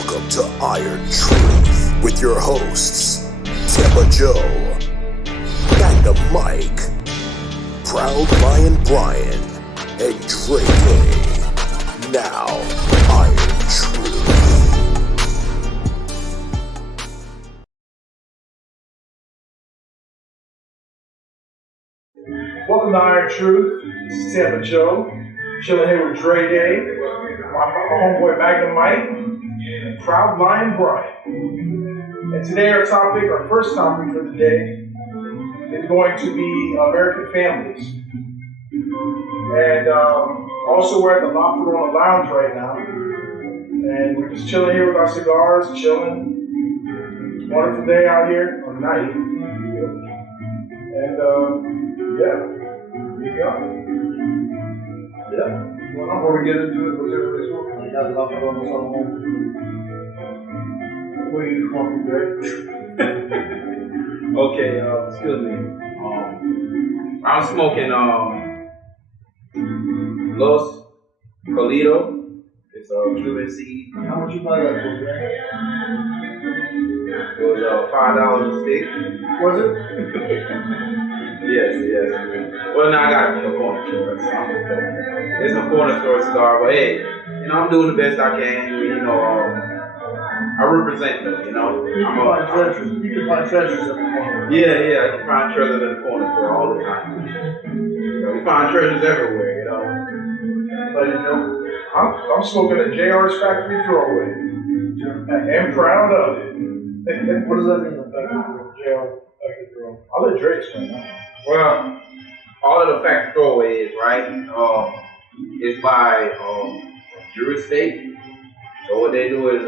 Welcome to Iron Truth with your hosts, Tampa Joe, Magnum Mike, Proud Lion Brian, and Drake A. Now, Iron Truth. Welcome to Iron Truth. This is Tampa Joe, chilling here with Drake A, my homeboy Magnum Mike, and Proud Lion Brian. And today our first topic for the day, is going to be American families. And also we're at the La Corona Lounge right now, and we're just chilling here with our cigars, chilling. It's a wonderful day out here, or night. And here we go. Yeah. Well, before we get into it, what's everybody smoking? I got La Corona on home. What are you smoking, Greg? Okay, excuse me. I'm smoking Los Colido. It's a Cuban seed. How much you buy that for, Greg? It was $5 a stick. Was it? Yes. Well, now I got it from the corner store. So it's a corner store cigar, but hey, I'm doing the best I can. I represent them, You can find treasures at the corner. Yeah, I can find treasures in the corner store all the time. We find treasures everywhere, But I'm smoking a JR's Factory Throwaway. I'm proud of it. What does that mean, the JR Factory Throwaway? I'll let Drake explain that. Well, all of the factory throwaways, right, is by Jewish state. So what they do is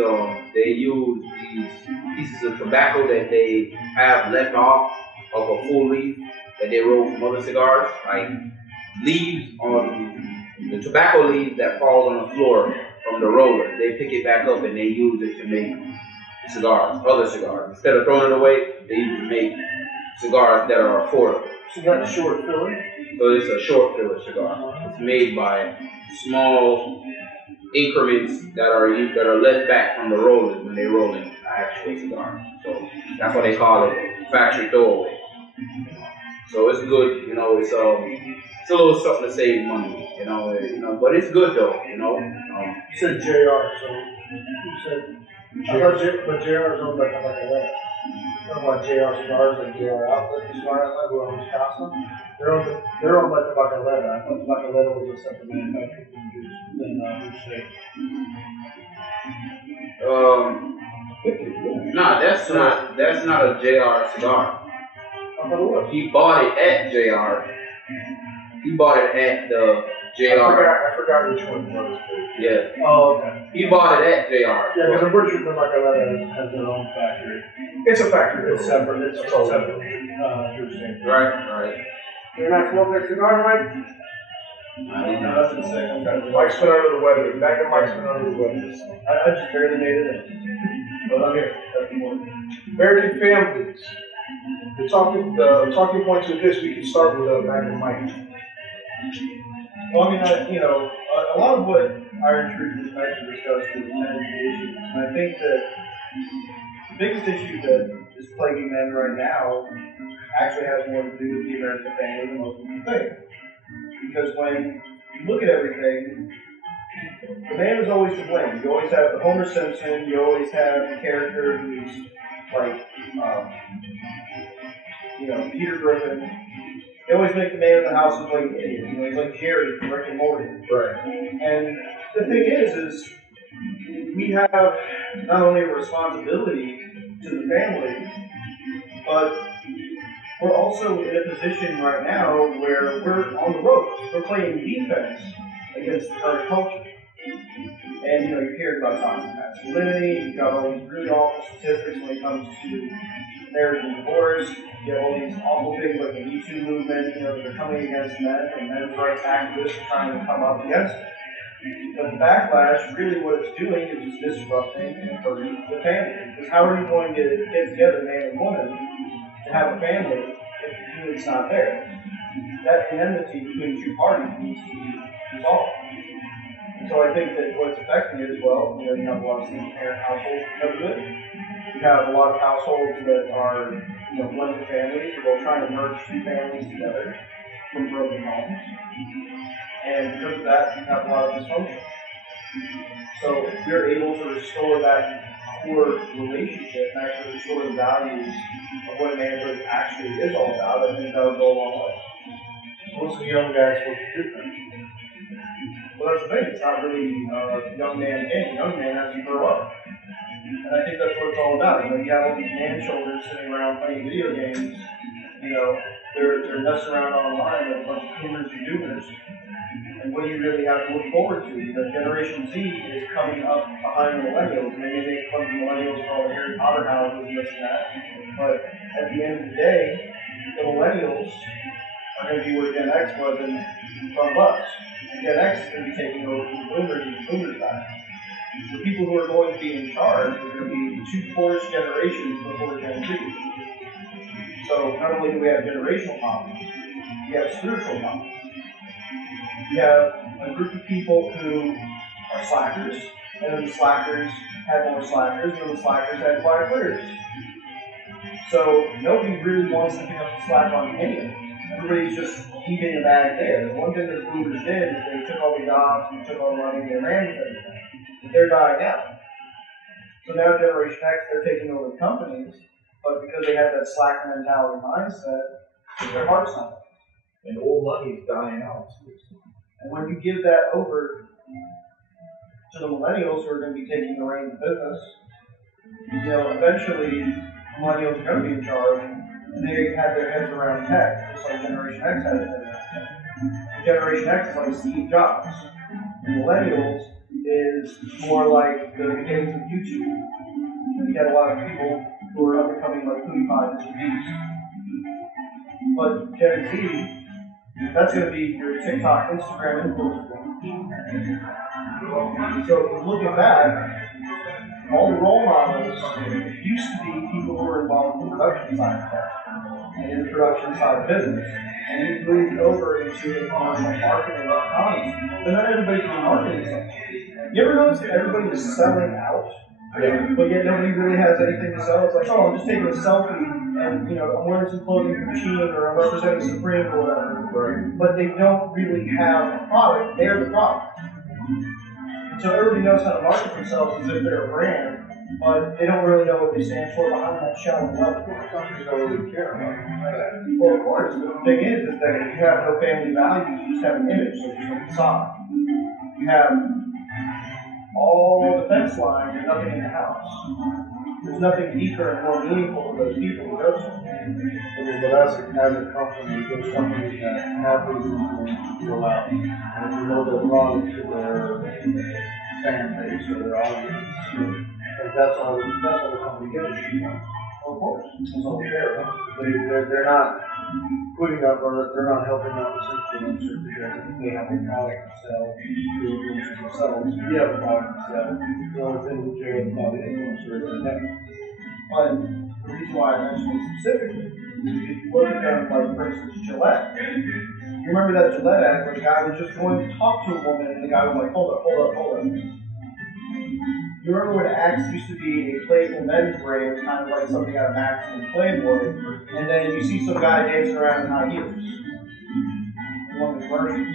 they use these pieces of tobacco that they have left off of a full leaf that they roll from other cigars, like leaves on the tobacco leaves that falls on the floor from the roller. They pick it back up and they use it to make cigars, other cigars. Instead of throwing it away, they use it to make cigars that are affordable. So that's a short filler? So it's a short filler cigar. It's made by small increments that are left back from the rollers when they roll in an actual cigar. So that's what they call it, factory throwaway. So it's good, it's a little something to save money, but it's good though, You said JR, so you said but JR is owned by Tampa. Talking about JR Cigars and JR Outlet, Cigar Outlet, who owns Casa. They're owned by Tabacalera. I thought Tabacalera was a separate manufacturer than Blue State. No, that's not a JR cigar. I thought it was. He bought it at JR. He bought it at the JR. I forgot which one it was. Yeah. Oh, okay. He bought it at JR. Yeah, because I'm pretty sure Tabacalera has their own factory. It's a factory. It's separate. It's separate. Right. You're not smoking a cigar, Mike? No, that's insane. Mike's been under the weather. Magnum Mike's been under the weather. I just barely made it in. But I'm here. That's important. American families. The talking points of this, we can start with Magnum Mike. Well, a lot of what Iron Truth is meant to discuss is men issues. And I think that the biggest issue that is plaguing men right now actually has more to do with the American family than most people think. Because when you look at everything, the man is always to blame. You always have the Homer Simpson, you always have the character who's like, Peter Griffin. They always make the man in the house look like an idiot. He's like Jerry from Rick and Morty. Right. And the thing is we have not only a responsibility to the family, but we're also in a position right now where we're on the ropes. We're playing defense against the current culture. And you're hearing about toxic masculinity, you've got all these really awful statistics when it comes to marriage and divorce, you have all these awful things like the Me Too movement, that are coming against men, and men's rights activists are trying to come up against it. But the backlash, really what it's doing is it's disrupting and hurting the family. Because how are you going to get together, man and woman, to have a family if the unit's not there? That enmity between two parties needs to be resolved. So I think that what's affecting it as well, you have a lot of single parent households because of it. You have a lot of households that are, blended families, or they're trying to merge two families together from broken homes. And because of that, you have a lot of dysfunction. So if you're able to restore that core relationship and actually restore the values of what manhood actually is all about, I think that would go a long way. What's the young guy supposed to do then? Well, that's the thing. It's not really a young man thing. A young man has to grow up. And I think that's what it's all about. You have all these man shoulders sitting around playing video games. They're messing around online with a bunch of boomers and doomers. And what do you really have to look forward to? Generation Z is coming up behind the millennials. Maybe they make fun of the millennials for all the Harry Potter houses and this and that. But at the end of the day, the millennials are going to be where Gen X was in front of us. And Gen X is going to be taking over from the boomers and the boomers back. The people who are going to be in charge are going to be the two poorest generations before Gen Z. So not only do we have generational problems, we have spiritual problems. You have a group of people who are slackers, and then the slackers had more slackers, and then the slackers had black quitters. So nobody really wants to pick up the slack on any of it. Everybody's just keeping the bag there. The one thing that the boomers did is they took all the jobs, and took all the money, and they ran with everything. But they're dying out. So now Generation X, they're taking over the companies, but because they have that slacker mentality mindset, their heart's not. And old money is dying out. And when you give that over to the millennials who are going to be taking the reins of business, eventually millennials are going to be in charge, and they have their heads around tech, just like Generation X has their heads around tech. Generation X is like Steve Jobs, and millennials is more like the beginnings of YouTube. And you get a lot of people who are up and coming like PewDiePie, Mr. Beast. But Gen Z, that's going to be your TikTok, Instagram influencer. So looking back, all the role models used to be people who were involved in the production side of tech and in the production side of business. And we've moved over into marketing economy. But not everybody's doing marketing something. You ever notice that everybody is selling out? Yeah. But yet nobody really has anything to sell. It's like, oh, I'm just taking a selfie and I'm wearing some clothing from Shein or I'm representing Supreme or whatever. Right. But they don't really have a product. They're the product. So everybody knows how to market themselves as if they're a brand, but they don't really know what they stand for behind that shell of love. Companies don't really care about that. Well, of course, the thing is that if you have no family values, you just have an image, so just like a facade. You have all the fence lines and nothing in the house. There's nothing deeper and more meaningful for those people to go to. But as a company, those companies that have these influences go out, and if you know their product to their fan base or their audience, and that's all the company gives you. Of course. That's all they care. They're not putting up or they're not helping out this influencer because they have a product to sell. The influencers themselves, we have a product to sell. The only thing we care about the influencer is their name. But the reason why I mentioned it specifically is if you look at them like, for instance, Gillette. You remember that Gillette ad where the guy was just going to talk to a woman and the guy was like, hold up. You remember when Axe used to be a Playboy men's brand, kind of like something out of Axe and Playboy, and then you see some guy dancing around in high heels in one of the commercials.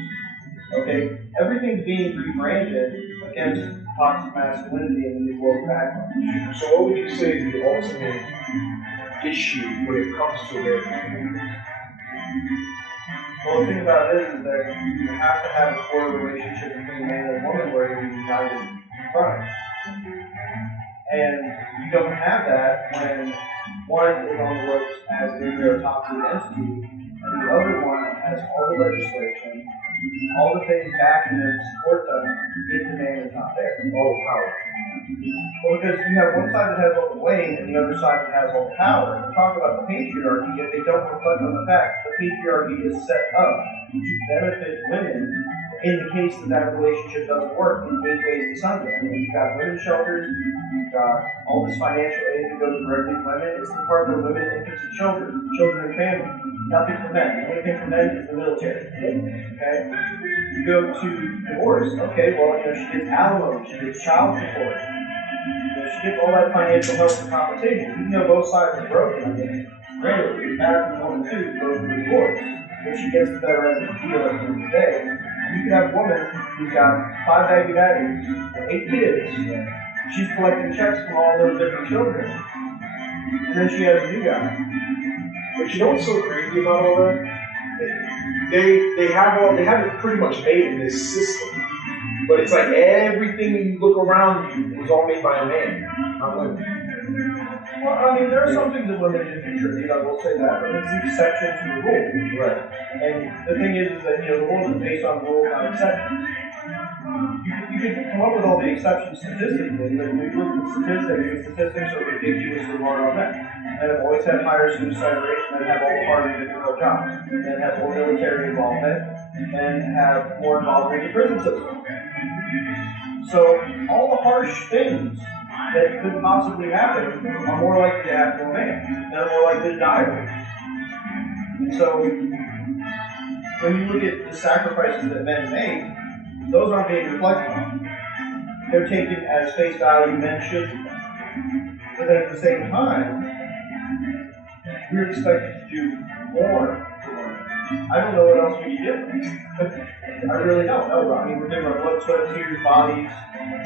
Okay? Everything's being rebranded against toxic masculinity and the new world backlash. So what would you say is the ultimate issue when it comes to their communities? Well, the thing about it is that you have to have a core relationship between man and woman where you're united in Christ. And you don't have that when one is on the ropes as a nuclear toxic entity, and the other one has all the legislation, all the things backing them to support them if the man is not there. All the power. Well, because you have one side that has all the weight and the other side that has all the power. We talk about the patriarchy, yet they don't reflect on the fact that the patriarchy is set up to benefit women in the case that relationship doesn't work in 8 ways to Sunday. I mean, you've got women's shelters, you've got all this financial aid that goes directly to women. It's the Department of Women, Infants, and Children and Family. Nothing for men. The only thing for men is the military. Okay? go to divorce, okay, well, she gets alimony, she gets child support. She gets all that financial help and compensation. Even though both sides are broken, I mean, granted, it's bad for the woman too to go through divorce. But she gets the better end of the deal at the end of the day. You could have a woman who's got 5 baby daddies and 8 kids. She's collecting checks from all those different children. And then she has a new guy. But you know what's so crazy about all that? They have it pretty much made in this system. But it's like everything you look around you was all made by a man, not women. Well, I mean, there are some things that women can contribute, I will say that, but it's the exception to the rule. Right. And the thing is that, the world is based on rules, not exceptions. You could come up with all the exceptions statistically, but when you look at the statistics are ridiculously hard on men. Men have always had higher suicide rates, men have all the harder, difficult jobs, men have more military involvement, men have more involvement in the prison system. So, all the harsh things that could possibly happen are more likely to happen to a man, and are more likely to die with. And so, when you look at the sacrifices that men make, those aren't being reflected on. They're taken as face value, men should be. But then at the same time, we're expected to do more for women. I don't know what else we can do. I really don't know. I mean, we're giving our blood, sweat, tears, bodies,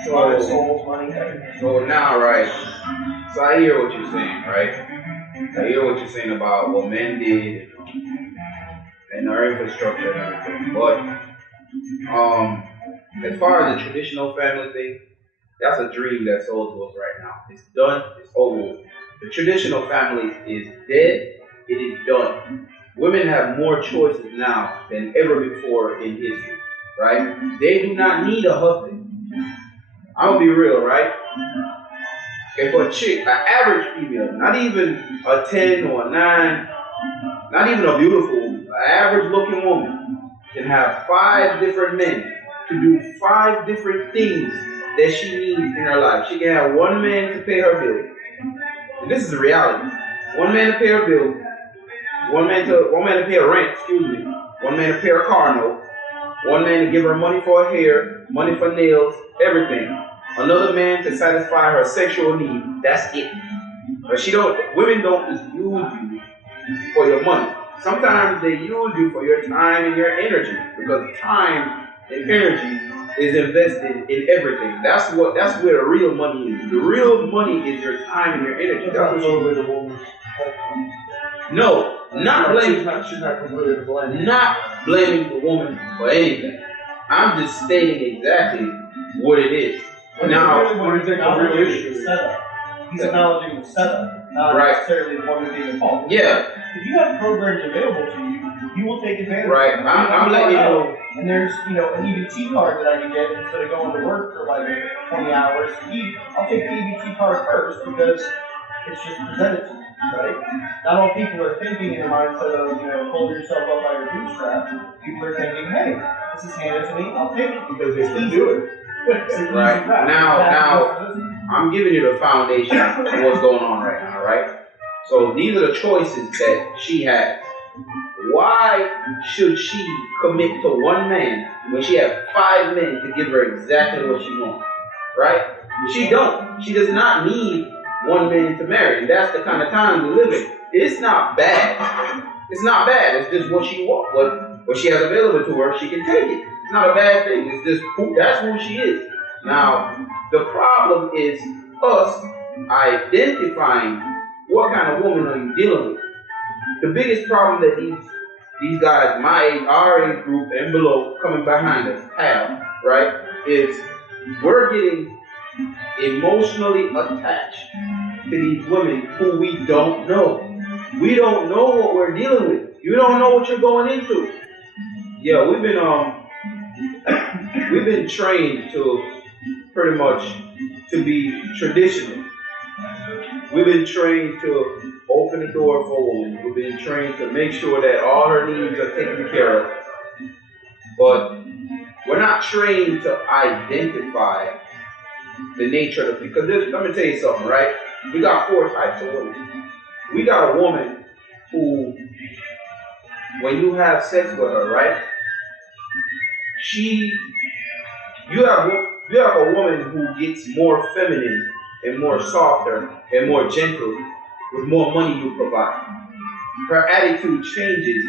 souls, money, everything. So now, right, so I hear what you're saying, right? I hear what you're saying about what men did and our infrastructure and everything. But as far as the traditional family thing, that's a dream that's sold to us right now. It's done, it's over. The traditional family is dead, it is done. Women have more choices now than ever before in history, right? They do not need a husband. I'll be real, right? If a chick, an average female, not even a 10 or a 9, not even a beautiful woman, an average looking woman can have 5 different men to do 5 different things that she needs in her life. She can have 1 man to pay her bill. And this is the reality. 1 man to pay her bill, 1 man to pay her rent, 1 man to pay her car note, 1 man to give her money for her hair, money for nails, everything. Another man to satisfy her sexual need. That's it. But women don't just use you for your money. Sometimes they use you for your time and your energy, because time and energy is invested in everything. That's where the real money is. The real money is your time and your energy. That's what the woman. No, not blaming. She's not completely to blame. Not blaming the woman for anything. I'm just stating exactly what it is. Now, what do you think the real issue is? He's acknowledging the setup, not necessarily the woman being involved. Yeah. If you have programs available to you, you will take advantage of it. I'm letting you know. And there's, an EBT card that I can get instead of going to work for like 20 hours to eat. I'll take the EBT card first because it's just presented to me, right? Not all people are thinking in the mindset of, hold yourself up by your bootstraps. People are thinking, hey, this is handed to me, I'll take it. Because they can do it. Right. Now, I'm giving you the foundation of what's going on right now, right? So these are the choices that she has. Why should she commit to 1 man when she has 5 men to give her exactly what she wants? Right? She don't. She does not need 1 man to marry. That's the kind of time we live in. It's not bad. It's not bad. It's just what she wants. What she has available to her, she can take it. It's not a bad thing. It's just that's who she is. Now, the problem is us identifying what kind of woman are you dealing with. The biggest problem that these guys, my age, our age group and below, coming behind us have, right, is we're getting emotionally attached to these women who we don't know. We don't know what we're dealing with. You don't know what you're going into. Yeah, we've been trained to pretty much to be traditional. We've been trained to open the door for a woman. We've been trained to make sure that all her needs are taken care of. But we're not trained to identify the nature of it. Because let me tell you something, right? We got 4 types of women. We got a woman who, when you have sex with her, right? you have a woman who gets more feminine and more softer and more gentle with more money you provide. Her attitude changes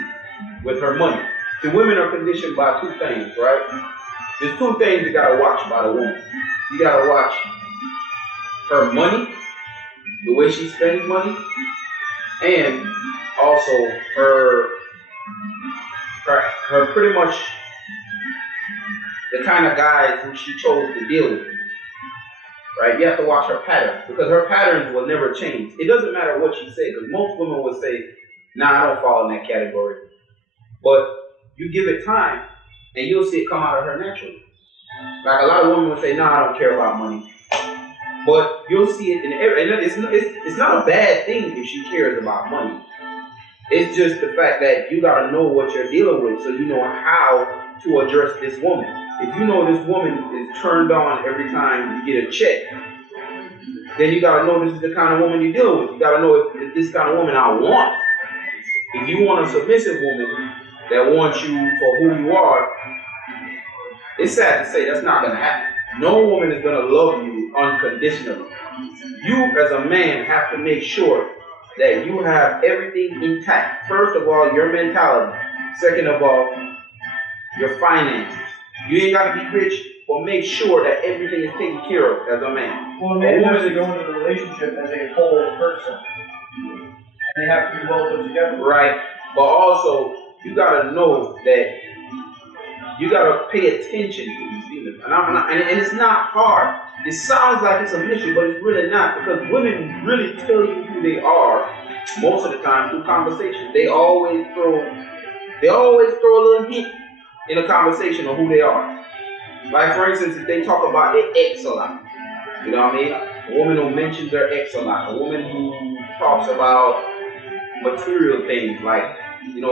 with her money. The women are conditioned by two things, right? There's two things you gotta watch about a woman. You gotta watch her money, the way she spends money, and also her pretty much the kind of guys who she chose to deal with. Right? You have to watch her patterns because her patterns will never change. It doesn't matter what she says, because most women would say, nah, I don't fall in that category. But you give it time and you'll see it come out of her naturally. Like a lot of women will say, nah, I don't care about money. But you'll see it in every, and it's not a bad thing if she cares about money. It's just the fact that you gotta know what you're dealing with so you know how to address this woman. If you know this woman is turned on every time you get a check, then you gotta know this is the kind of woman you're dealing with. You gotta know if this kind of woman I want. If you want a submissive woman that wants you for who you are, it's sad to say that's not gonna happen. No woman is gonna love you unconditionally. You as a man have to make sure that you have everything intact. First of all, your mentality. Second of all, your finances. You ain't got to be rich, but make sure that everything is taken care of as a man. Well, a man has to go into the relationship as a whole person. And they have to be well put together. Right. But also, you got to know that you got to pay attention to these females. And it's not hard. It sounds like it's a mission, but it's really not, because women really tell you who they are most of the time through conversation. They always throw a little hint in a conversation of who they are. Like, for instance, if they talk about their ex a lot, you know what I mean? A woman who mentions their ex a lot. A woman who talks about material things like,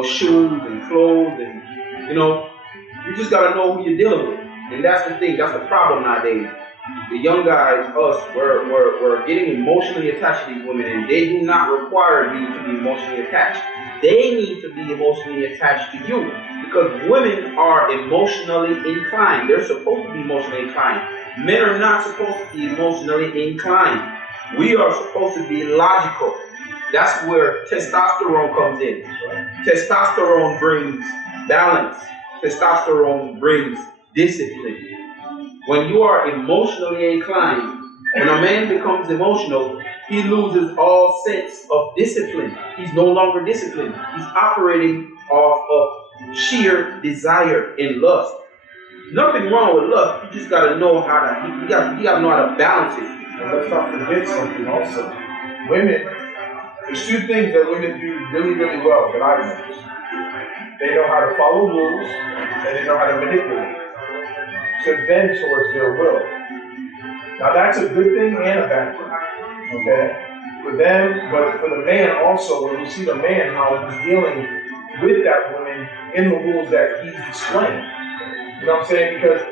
shoes and clothes and, you just got to know who you're dealing with. And that's the thing. That's the problem nowadays. The young guys, us, we're getting emotionally attached to these women, and they do not require you to be emotionally attached. They need to be emotionally attached to you, because women are emotionally inclined. They're supposed to be emotionally inclined. Men are not supposed to be emotionally inclined. We are supposed to be logical. That's where testosterone comes in. Testosterone brings balance. Testosterone brings discipline. When you are emotionally inclined, when a man becomes emotional, he loses all sense of discipline. He's no longer disciplined. He's operating off of sheer desire and lust. Nothing wrong with lust. You just gotta know how to. You gotta know how to balance it. And let's not forget something also. Women, there's two things that women do really, really well that I've noticed. They know how to follow rules, and they know how to manipulate to bend towards their will. Now that's a good thing and a bad thing, okay? For them, but for the man also, when you see the man, how he's dealing with that woman in the rules that he's displaying. You know what I'm saying? Because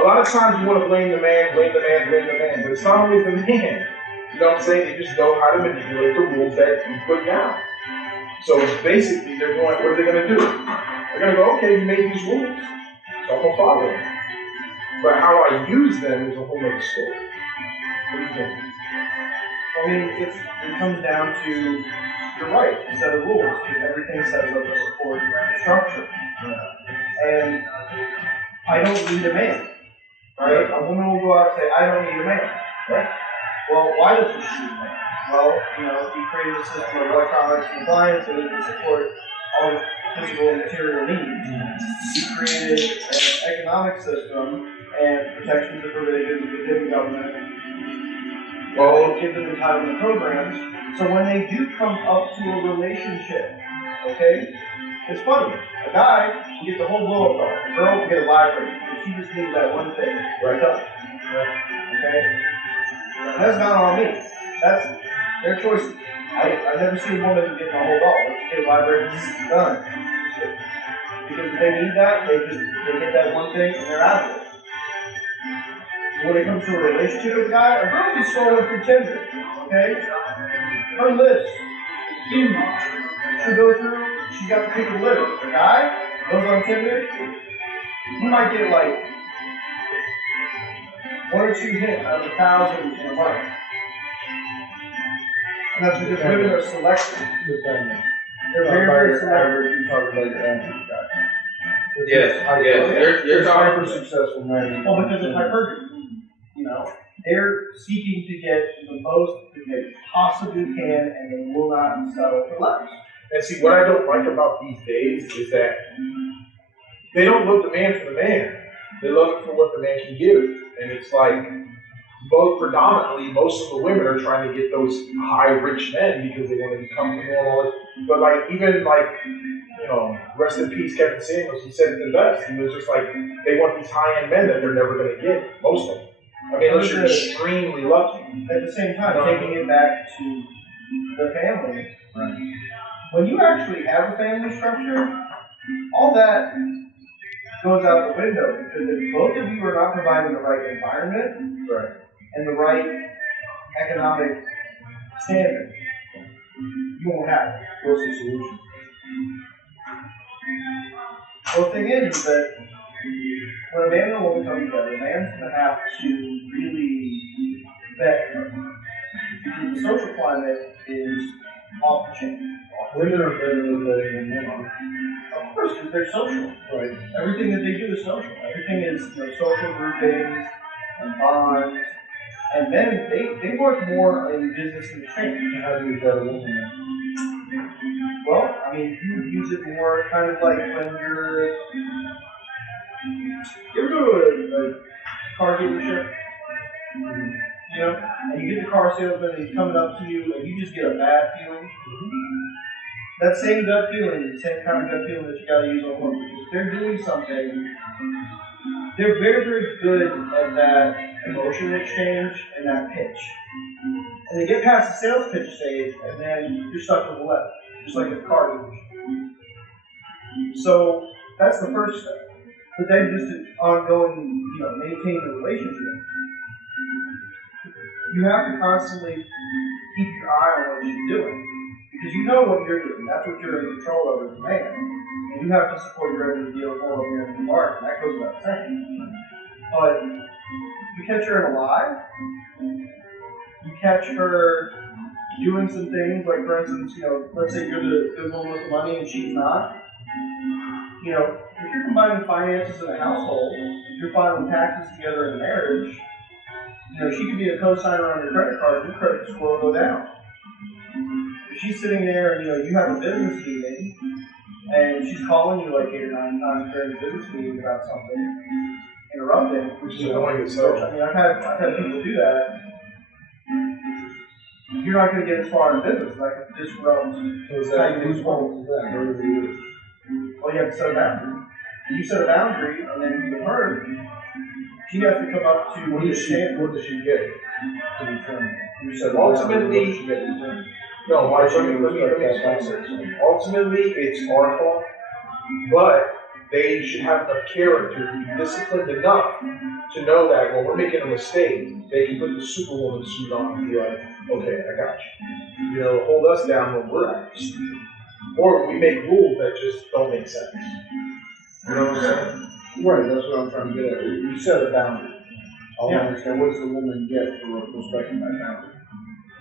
a lot of times you want to blame the man, but it's not always the man. You know what I'm saying? They just know how to manipulate the rules that you put down. So basically, they're going, what are they going to do? They're going to go, okay, you made these rules, so I'm going to follow them. But how I use them is a whole other story. What do you think? I mean, it comes down to, you're right, a set of rules, because everything sets up a support structure. And I don't need a man, right? A woman will go out and say, I don't need a man, right? Well, why doesn't she need a man? Well, he created a system of electronics and appliances to support all the physical and material needs. He created an economic system and protections and provisions within the government. Well, give them entitlement programs. So when they do come up to a relationship, okay, it's funny. A guy will get the whole blow-up car. A girl will get a vibrator. If she just needs that one thing. Right. Okay? That's not on me. That's their choices. I've never seen a woman getting a whole doll. Let's get a vibrator. Done. Because if they need that, they get that one thing and they're out of it. When it comes to a relationship with a guy, a girl can scroll up through Tinder, okay? Her list, huge. She'll go through, she's got the pick of litter. A guy goes on Tinder, you might get like 1 or 2 hits out of 1,000 in a month. And that's because women are selective. Depending. They're very, By very your selective. average, you're talking about your average guy. Yes. You're There's hyper talking. successful men. Well, because of hypertrophy. You know, they're seeking to get the most that they possibly can, and they will not settle for less. And see, what I don't like about these days is that they don't love the man for the man. They love it for what the man can give. And it's like, predominantly, most of the women are trying to get those high, rich men because they want to be comfortable and all this. But like, even like, you know, rest in peace, Kevin Samuels, he said it the best. He was just like, they want these high-end men that they're never going to get, most of them. I mean, unless you're extremely lucky. At the same time, taking it back to the family, when you actually have a family structure, all that goes out the window because if both of you are not providing the right environment and the right economic standard, you won't have it. What's the solution? Well, the thing is that when a man and a woman come together, a man's going to have to really vet her. Because the social climate is off the chain. Women are better at vetting than men are. Of course, because they're social. Right. Everything that they do is social. Everything is social groupings and bonds. And men, they work more in business and exchange. How do you vet a woman then? Well, I mean, you use it more kind of like when you're. You ever go to a car dealership? You know, and you get the car salesman and he's coming up to you and you just get a bad feeling. That same gut feeling is the same kind of gut feeling that you got to use on women. If they're doing something, they're very, very good at that emotional exchange and that pitch. And they get past the sales pitch stage and then you're stuck with the left, just like a car dealership. So that's the first step. But then just to ongoing, maintain the relationship. You have to constantly keep your eye on what she's doing. Because you know what you're doing. That's what you're in control of as a man. And you have to support your end of the deal for what you're in the market. And that goes without saying. But you catch her in a lie. You catch her doing some things, like for instance, let's say you're the good one with the money and she's not. If you're combining finances in a household, if you're filing taxes together in a marriage, she could be a co-signer on your credit card and your credit score will go down. If she's sitting there and you have a business meeting and she's calling you like 8 or 9 times during the business meeting about something, interrupting, Which is annoying as hell. I mean, I've had people do that. You're not going to get as far in business. That could disrupt how you lose money. Well, you have to set a boundary. You set a boundary, and then with her, she has to come up to What does she get to return? You said ultimately, what does she get in return? no, let me explain this. Ultimately, it's our fault, but they should have enough character to be disciplined enough to know that when we're making a mistake, they can put the superwoman suit on and be like, okay, I got you. Hold us down when we're acting. Or we make rules that just don't make sense. You know what I'm saying? Right, that's what I'm trying to get at. You set a boundary. I want to understand, what does the woman get for respecting that boundary?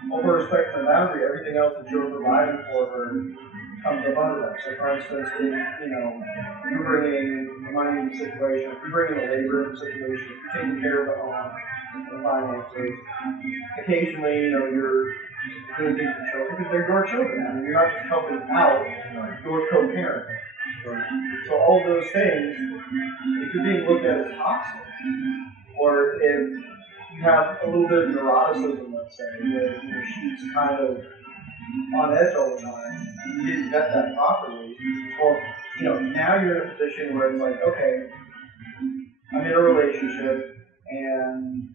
Well, for respecting the boundary, everything else that you're providing for her comes up under that. So, for instance, if you're bringing the money in the situation, if you're bringing the labor in the situation, if you're taking care of the home, the finances, occasionally, you're doing things for children because they're your children. I mean, you're not just helping out, you're co-parenting. So all of those things, if you're being looked at as toxic, or if you have a little bit of neuroticism, let's say, where she's kind of on edge all the time, and you didn't vet that properly, well, now you're in a position where it's like, okay, I'm in a relationship, and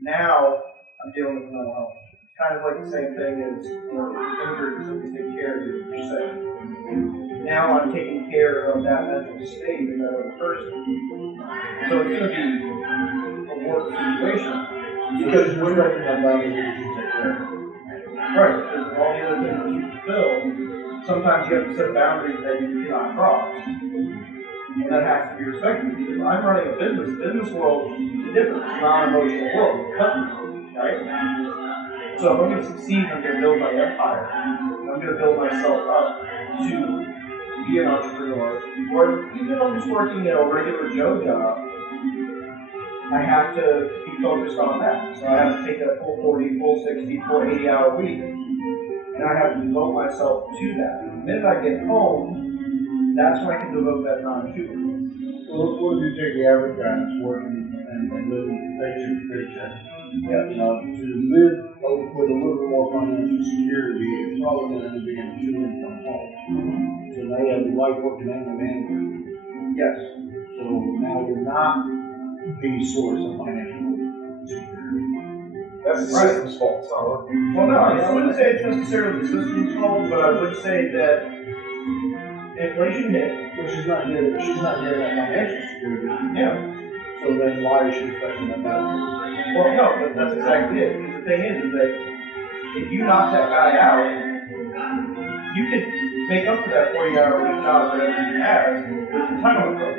now I'm dealing with mental health. It's kind of like the same thing as, if you're injured, somebody's taking care of you, per se. Now I'm taking care of that mental state in that other person. So it's going to be a work situation. Because we're breaking that boundary, you take care of it. Right, because of all the other things that you fulfill, sometimes you have to set boundaries that you cannot cross. And that has to be respected. Because I'm running a business. The business world is different. It's not an emotional world. It's a company, right? So if I'm going to succeed, I'm going to build my empire. I'm going to build myself up to be an entrepreneur. Or even if I'm just working a regular Joe job, I have to be focused on that. So I have to take that full 40, full 60, full 80-hour week. And I have to devote myself to that. The minute I get home, that's when I can devote that time to it. Well, what if you take the average guy that's working and living paycheck to paycheck? Yeah. To live with a little bit more financial security, it's probably going to end up being a two-income home. So now you have the wife working and the man working. Yes. So now you're not the source of financial security. That's the Right. system's fault. It's not working. Well, no, I wouldn't say it's necessarily the system's fault, but I would say that inflation hit. But she's not getting that financial security. Yeah. So then why is she expecting that back? Well, no, but that's exactly it. Because the thing is that if you knock that guy out, you could make up for that 40-hour week job that he has with the entitlement program.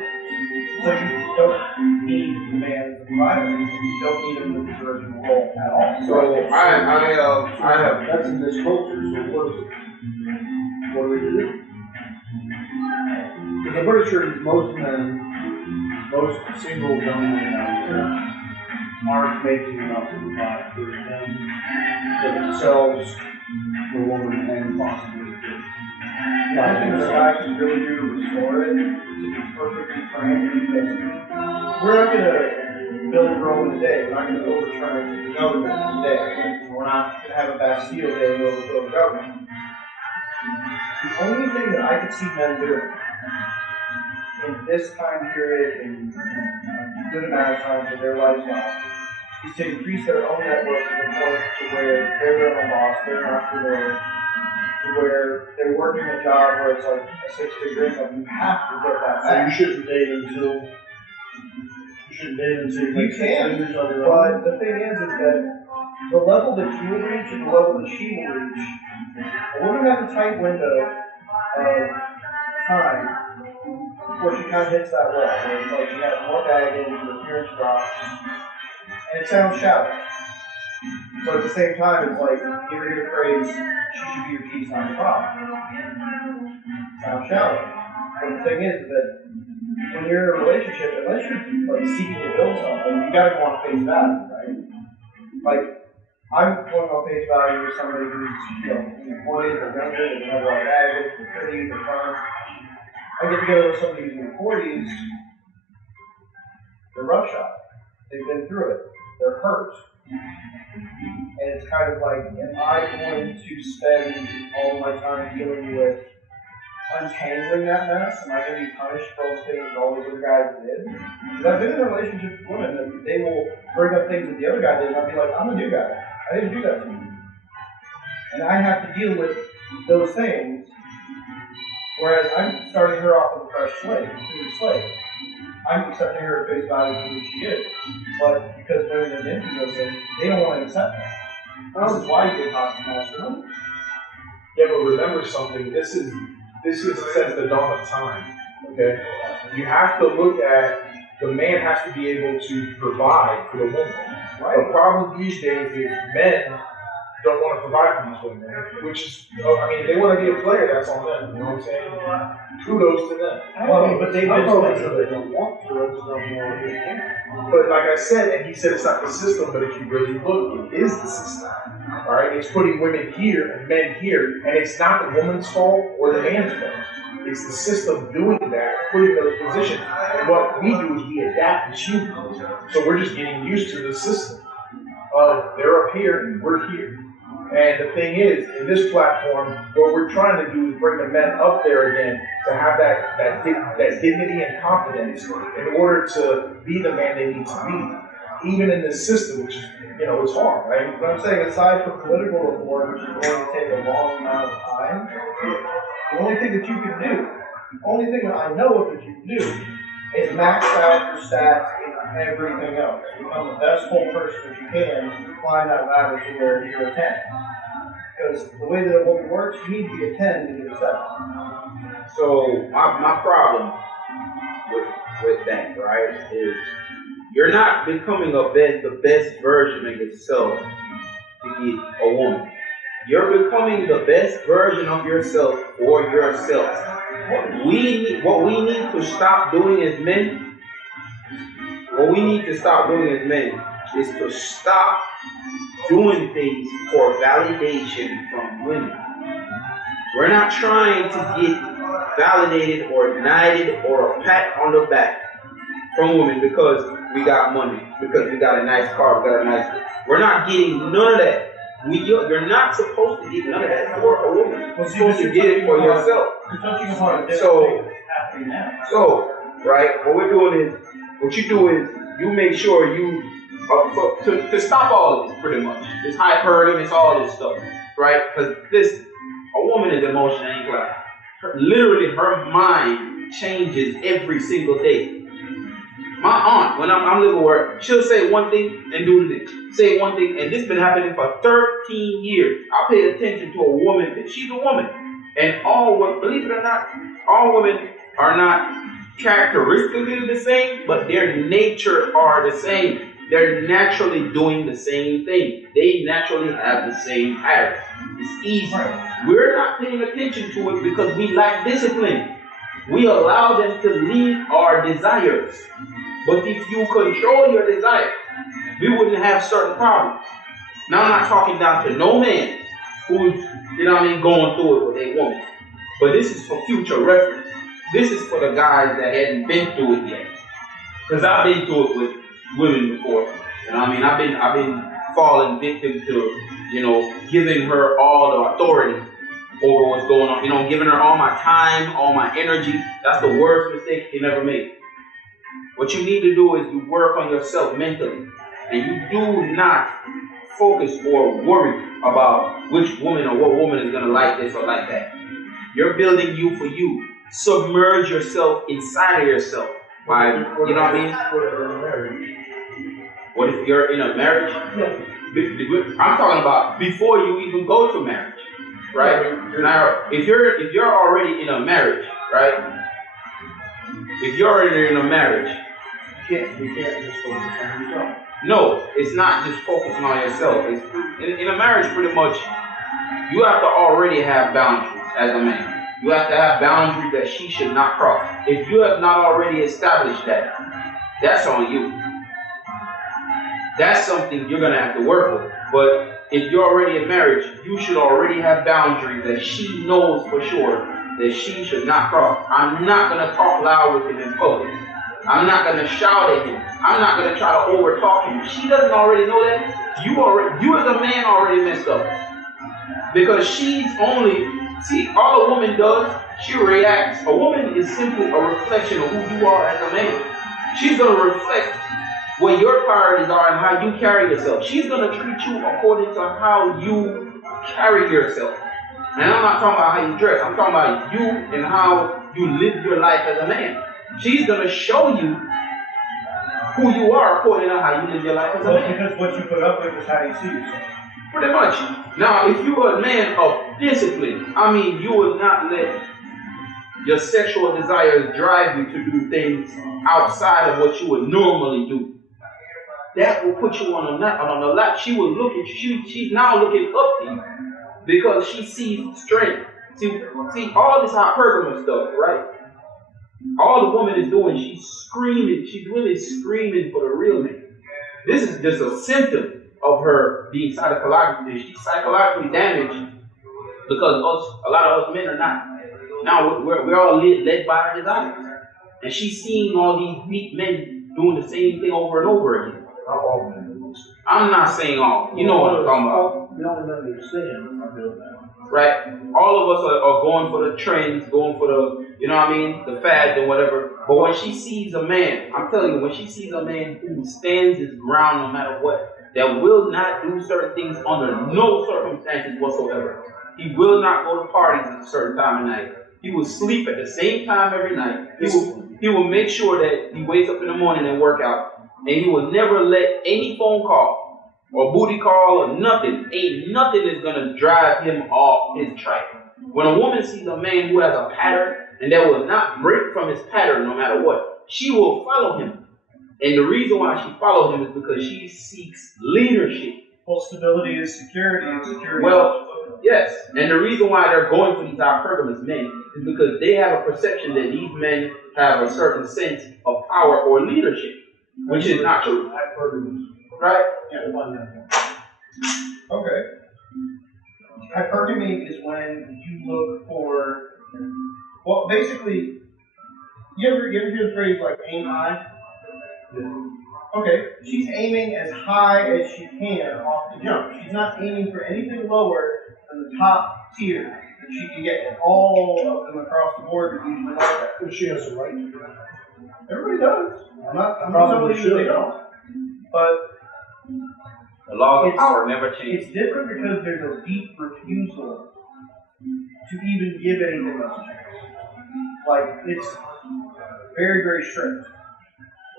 So you don't need the man as a provider. You don't need him in his original role at all. So I have That's in this culture, so what do we do? Because I'm pretty sure most single young men out there aren't making enough to provide for themselves, the woman, and possibly the kids. The only thing that I can really do to restore it, to be perfectly frank, because we're not going to build Rome in a day. We're not going to overturn the government in a day. We're not going to have a Bastille Day and overthrow the government. The only thing that I could see men doing in this time period, in a good amount of time for their lifestyle, is to increase their own network to the point to where they're their own boss, they're an entrepreneur, to where they're working a job where it's like a six-figure income. You have to get that So you back. shouldn't date until you You make can, figures on your own. but the thing is that the level that you will reach and the level that she will reach, a woman has a tight window of time before she kind of hits that wall, where it's like she has more baggage, her appearance drops, and it sounds shallow. But at the same time, it's like, you ever hear the phrase, she should be your piece, not your problem. Sounds shallow. But the thing is that when you're in a relationship, unless you're like seeking to build something, you gotta go on face value, right? Like, I'm going on face value with somebody who's, in their 40s or younger, they don't have a lot of baggage, they're pretty, they're fun. I get together with somebody who's in their 40s, they're roughshod. They've been through it. They're hurt. And it's kind of like, am I going to spend all my time dealing with untangling that mess? Am I going to be punished for all the things that all those other guys did? Because I've been in a relationship with women that they will bring up things that the other guy did, and I'll be like, I'm a new guy. I didn't do that to you. And I have to deal with those things, whereas I'm starting her off with a fresh slate, clean slate. I'm accepting her at face value for who she is. But because women have been through those things, they don't want to accept that. This is why you get toxic masculinity. Yeah, but remember something. This is since the dawn of time. Okay, you have to look at the man has to be able to provide for the woman. Right. The problem these days is men don't want to provide for these women, which is, if they want to be a player, that's on them. You know what I'm saying? Kudos to them. Well, but they've been They don't want to, I just don't know if they can. But like I said, and he said it's not the system, but if you really look, it is the system. All right, it's putting women here and men here, and it's not the woman's fault or the man's fault. It's the system doing that, putting those positions. And what we do is we adapt and choose. So we're just getting used to the system of they're up here and we're here. And the thing is, in this platform, what we're trying to do is bring the men up there again to have that dignity and confidence in order to be the man they need to be, even in this system, which is, it's hard, right? But I'm saying, aside from political reform, which is going to take a long amount of time, the only thing that you can do, the only thing that I know of that you can do, is max out your stats in everything else. Become the best whole person that you can, climb that ladder to where you're a 10. Because the way that a woman works, you need to be a 10 to get a 7. So my problem with that, right, is you're not becoming the best version of yourself to get a woman. You're becoming the best version of yourself for yourself. What we need to stop doing as men, is to stop doing things for validation from women. We're not trying to get validated or knighted or a pat on the back from women because we got money, because we got a nice car, we're not getting none of that. You're not supposed to get none of that for a woman. You're supposed to get it for yourself. You're touching upon a different thing that's happening now. So, right, what you do is you make sure you, to stop all of this pretty much. This hypergamy, all this stuff, right? Because a woman is emotional inclined. Literally, her mind changes every single day. My aunt, when I'm living with her, she'll say one thing and do the next. Say one thing, and this has been happening for 13 years. I pay attention to a woman, and she's a woman. And believe it or not, all women are not characteristically the same, but their nature are the same. They're naturally doing the same thing. They naturally have the same patterns. It's easy. We're not paying attention to it because we lack discipline. We allow them to lead our desires. But if you control your desires, we wouldn't have certain problems. Now I'm not talking down to no man who's, going through it with a woman. But this is for future reference. This is for the guys that hadn't been through it yet. Because I've been through it with women before. I've been falling victim to, giving her all the authority over what's going on. Giving her all my time, all my energy. That's the worst mistake you can ever make. What you need to do is you work on yourself mentally. And you do not focus or worry about which woman or what woman is going to like this or like that. You're building you for you. Submerge yourself inside of yourself. By, you know what I mean? What if you're in a marriage? I'm talking about before you even go to marriage, right? Now, if you're already in a marriage, right? If you're already in a marriage, we can't just focus on yourself. No, it's not just focusing on yourself. In a marriage, pretty much, you have to already have boundaries as a man. You have to have boundaries that she should not cross. If you have not already established that, that's on you. That's something you're going to have to work with. But if you're already in marriage, you should already have boundaries that she knows for sure that she should not cross. I'm not going to talk loud with him in public. I'm not going to shout at him. I'm not going to try to overtalk him. She doesn't already know that. You as a man already messed up. Because all a woman does, she reacts. A woman is simply a reflection of who you are as a man. She's going to reflect what your priorities are and how you carry yourself. She's going to treat you according to how you carry yourself. And I'm not talking about how you dress. I'm talking about you and how you live your life as a man. She's going to show you who you are according to how you live your life as a man. Because what you put up with is how you see yourself. Pretty much. Now, if you're a man of discipline, you will not let your sexual desires drive you to do things outside of what you would normally do. That will put you on a lap. She will look at you. She's now looking up to you because she sees strength. See all this hypergamy stuff, right? All the woman is doing, she's screaming. She's really screaming for the real man. This is just a symptom of her being psychologically damaged because a lot of us men are not. Now we're all led by our desires, and she's seeing all these weak men doing the same thing over and over again. I'm not saying all. You know what I'm talking about. You don't understand. Right? All of us are going for the trends, going for the fads and whatever. But when she sees a man, I'm telling you, when she sees a man who stands his ground no matter what, that will not do certain things under no circumstances whatsoever. He will not go to parties at a certain time of night. He will sleep at the same time every night. He will make sure that he wakes up in the morning and work out. And he will never let any phone call or booty call or nothing. Nothing is going to drive him off his track. When a woman sees a man who has a pattern and that will not break from his pattern no matter what, she will follow him. And the reason why she follows him is because she seeks leadership. Well, stability is security, and security. Well, yes. And the reason why they're going for these hypergamous men is because they have a perception that these men have a certain sense of power or leadership, which is not true. Right? Yeah. Okay. Hypergamy is when you look for, well, basically, you ever hear the phrase like aim high? Okay, she's aiming as high as she can off the jump. She's not aiming for anything lower than the top tier that she can get. And all of them across the board are usually like that. But she has the right to do that. Everybody does. I'm not Probably telling you they should. don't. But The laws of power never change. it's different because there's a deep refusal to even give anything else a chance. Like, it's very, very strict.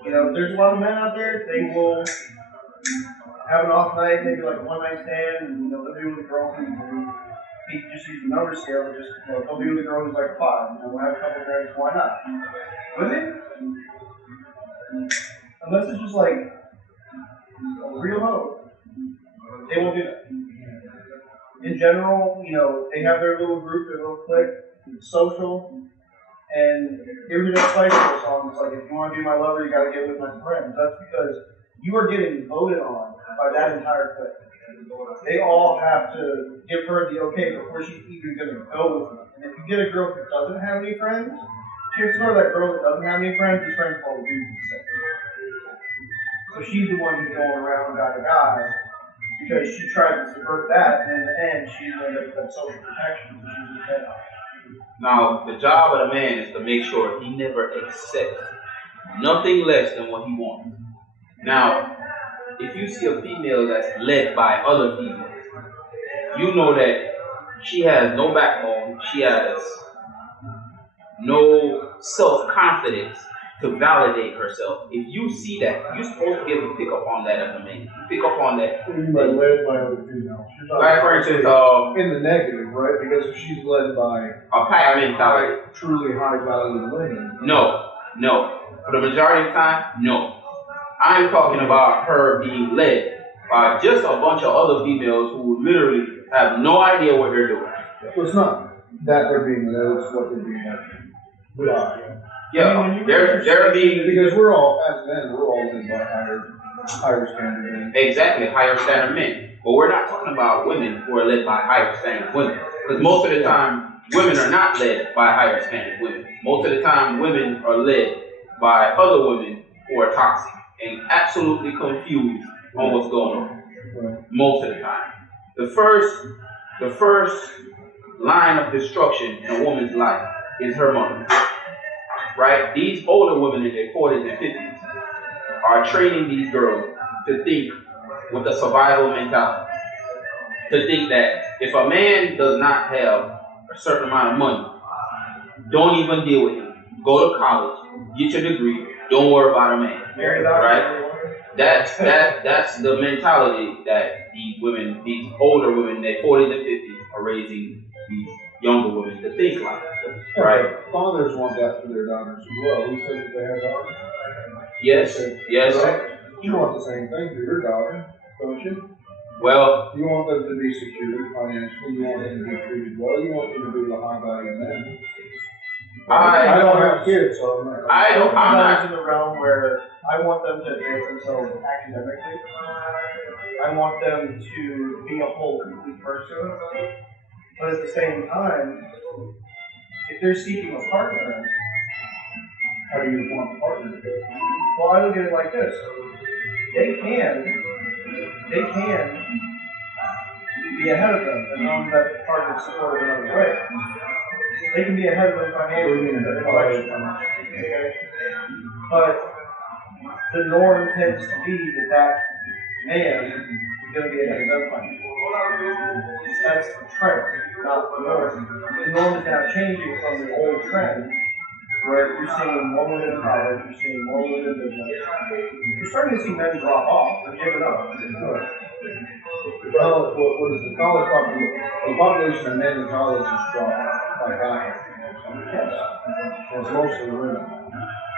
You know, there's a lot of men out there, they will have an off night, maybe like a one night stand, and they'll be with a girl who just use the number scale, and just they'll be with a girl who's like 5. We'll have a couple of drinks, why not? Women, unless it's just like a real hoe, they won't do that. In general, they have their little group, their little clique, it's social. And here's that Spice Girl song. It's like, if you want to be my lover, you got to get with my friends. That's because you are getting voted on by that entire clique. They all have to give her the okay before she's even going to go with you. And if you get a girl who doesn't have any friends, chances are that girl that doesn't have any friends is friends with all the dudes instead. So she's the one who's going around guy to guy because she tried to subvert that, and in the end, she ended up with that social protection. So she was dead on. Now, the job of the man is to make sure he never accepts nothing less than what he wants. Now, if you see a female that's led by other females, you know that she has no backbone, she has no self-confidence to validate herself. If you see that, you're supposed to be able to pick up on that as a man. Pick up on that. What do you mean by led by other females? She's not Like, for instance, in the negative, right? Because if she's led by a pack mentality. truly high value women. No. For the majority of the time, no. I'm talking about her being led by just a bunch of other females who literally have no idea what they're doing. So it's not that they're being led, it's what they're being led by. Yeah, they're being Because we're all, as men, we're all led by higher standard men. exactly higher standard men. But we're not talking about women who are led by higher standard women. Because most of the time, women are not led by higher standard women. Most of the time, women are led by other women who are toxic and absolutely confused on what's going on. Right. Most of the time. The first line of destruction in a woman's life is her mother. Right? These older women in their 40s and 50s are training these girls to think with a survival mentality. To think that if a man does not have a certain amount of money, don't even deal with him. Go to college, get your degree, don't worry about a man. Right? That's the mentality that these women, these older women in their 40s and 50s are raising these younger women to think like. Right? Fathers want that for their daughters as well. Who says that they have daughters? Yes. Right? You want the same thing for your daughter, don't you? Well, You want them to be secured financially. You want them to be treated well. You want them to be the high value men. I don't have kids, so I'm not. in the realm where I want them to advance themselves academically. I want them to be a whole, complete person. But at the same time, if they're seeking a partner, how do you want a partner to be? well, I look at it like this: they can be ahead of them as long as that partner is supportive in other ways. They can be ahead of them financially, okay? But the norm tends to be that man is going to be ahead of them financially. That's the trend, not the norm. The norm is now changing from the old trend, where you're seeing more women in college, you're seeing more women in business. You're starting to see men drop off. They're giving up. Well, what is the college population? The population of men in college is dropping by half. It's mostly women.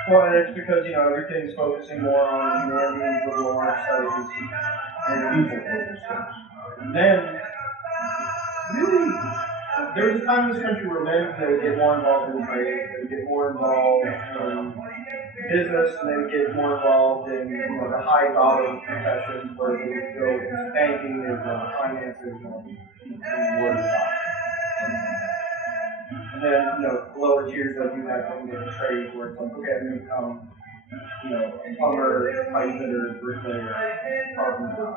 Well, and it's because, everything's focusing more on humanity, liberal arts studies, and people focused things. And then, really, there was a time in this country where men would get more involved in trade, they would get more involved in business, and they would get more involved in the high dollar professions where they would go into banking and finances and word of mouth. And then, lower tiers like you have in the trade where it's like, okay, I'm going to become, a plumber, pipe fitter, bricklayer, carpenter,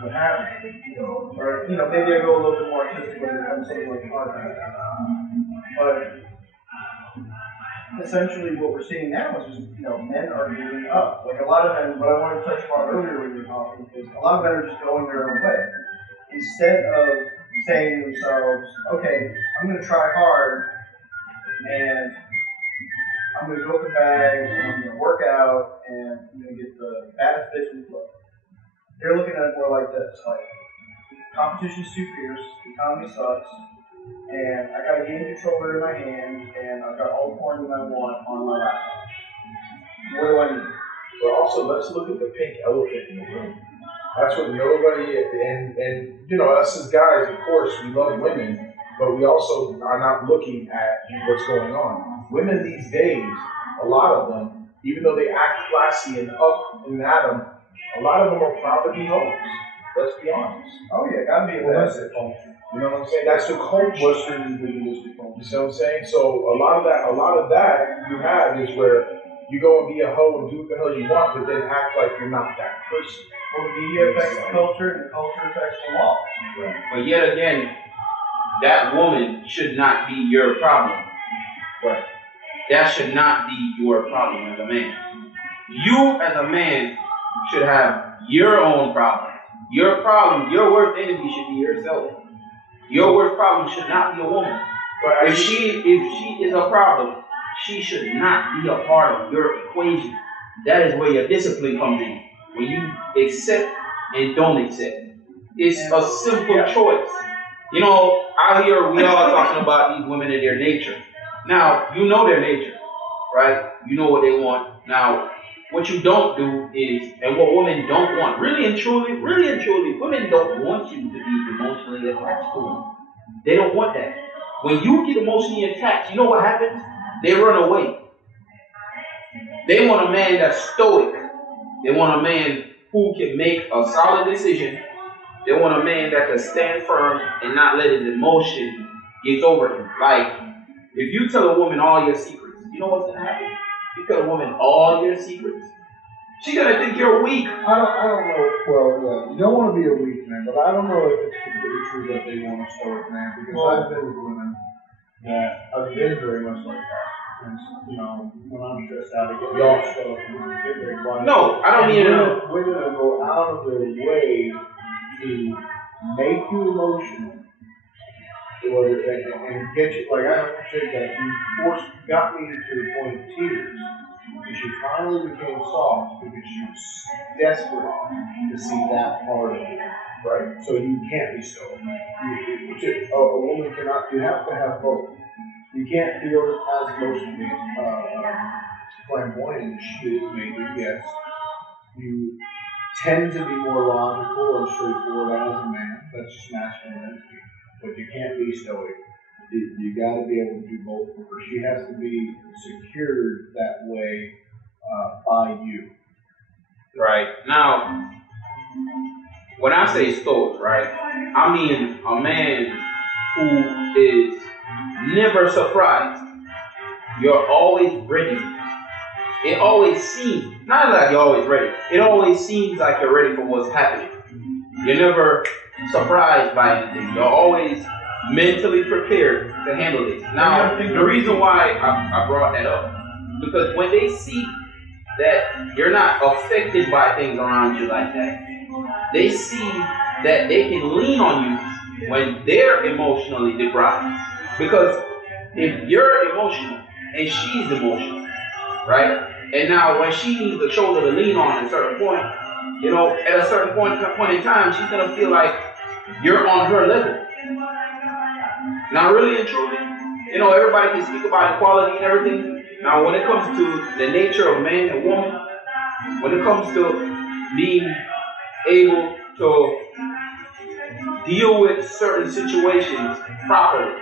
what have you. Or, maybe I go a little bit more artistic and become something like an architect. But essentially what we're seeing now is just, men are giving up. Like a lot of men, what I wanted to touch upon earlier when you were talking is a lot of men are just going their own way. Instead of saying to themselves, okay, I'm going to try hard and I'm going to go for bags and I'm going to work out and I'm going to get the baddest bitch in the club. They're looking at it more like this, like competition's too fierce, the economy sucks, and I got a game controller in my hand and I've got all the porn that I want on my laptop. What do I need? But also, let's look at the pink elephant in the room. That's what nobody, and us as guys, of course, we love women, but we also are not looking at what's going on. Women these days, a lot of them, even though they act classy and up and at them, a lot of them are proud to be hoes. Let's be honest. Oh yeah, gotta be. Well, that's the culture. You know what I'm saying? That's the culture. Western individualistic culture. You see what I'm saying? So a lot of that you have is where you go and be a hoe and do what the hell you want, but then act like you're not that person. Well, the media affects the culture, and the culture affects the law. Right. But yet again, that woman should not be your problem. Right. That should not be your problem as a man. You as a man should have your own problems. Your problem, your worst enemy should be yourself. Your worst problem should not be a woman. But If she is a problem, she should not be a part of your equation. That is where your discipline comes in. When you accept and don't accept. It's a simple choice. Out here we are talking about these women and their nature. Now, you know their nature, right? You know what they want. Now, what you don't do is, and what women don't want, really and truly, women don't want you to be emotionally attached to them. They don't want that. When you get emotionally attached, you know what happens? They run away. They want a man that's stoic. They want a man who can make a solid decision. They want a man that can stand firm and not let his emotion get over him. Like, if you tell a woman all your secrets, you know what's going to happen? You tell a woman all your secrets, she's going to think you're weak. I don't know. Well, yeah, you don't want to be a weak man, but I don't know if it's completely true that they want a stoic man, because I've been with women that have been very much like that. And, when I'm stressed out, I get all stoic and I get very quiet. No, I don't mean it. Women will go out of their way to make you emotional, and get you, like, I appreciate that you got me to the point of tears, and she finally became soft because she was desperate to see that part of it. Right? So you can't be stoic. A woman cannot, you have to have both. You can't feel as emotionally flamboyant as she is, maybe, yes. You tend to be more logical and straightforward as a man. That's just masculinity. But you can't be stoic. You got to be able to do both for her. She has to be secured that way by you. Right. Now, when I say stoic, right, I mean a man who is never surprised. You're always ready. It always seems, not like you're always ready, it always seems like you're ready for what's happening. You're never surprised by anything. You're always mentally prepared to handle it. Now, the reason why I brought that up, because when they see that you're not affected by things around you like that, they see that they can lean on you when they're emotionally deprived. Because if you're emotional and she's emotional, right? And now when she needs a shoulder to lean on at a certain point, at a certain point in time, she's going to feel like you're on her level. Now, really and truly, everybody can speak about equality and everything. Now, when it comes to the nature of man and woman, when it comes to being able to deal with certain situations properly,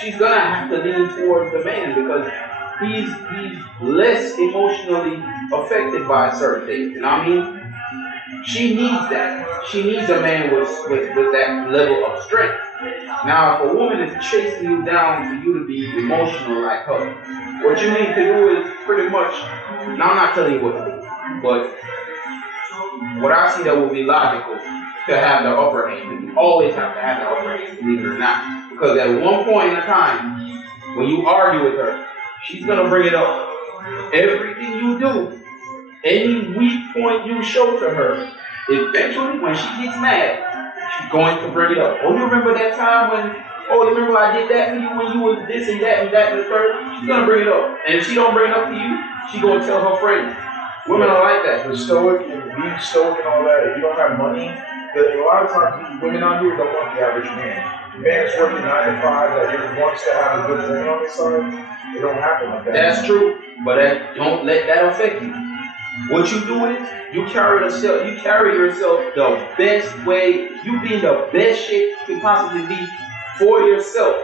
she's gonna have to lean towards the man because he's less emotionally affected by certain things. You know what I mean? She needs that. She needs a man with that level of strength. Now, if a woman is chasing you down for you to be emotional like her, what you need to do is pretty much, now I'm not telling you what to do, but what I see that would be logical to have the upper hand. You always have to have the upper hand, believe it or not. Because at one point in time, when you argue with her, she's going to bring it up. Everything you do, any weak point you show to her, eventually when she gets mad, she's going to bring it up. Oh, you remember that time when, oh, you remember I did that for you when you was this and that and that and the third? She's going to bring it up. And if she don't bring it up to you, she's going to tell her friends. Women are like that. The stoic and being stoic and all that, if you don't have money, a lot of times these women out here don't want the average man. The man is working 9 to 5 that just wants to have a good woman on his side. It don't happen like that. That's true, but don't let that affect you. What you do is you carry yourself the best way. You be in the best shape you can possibly be for yourself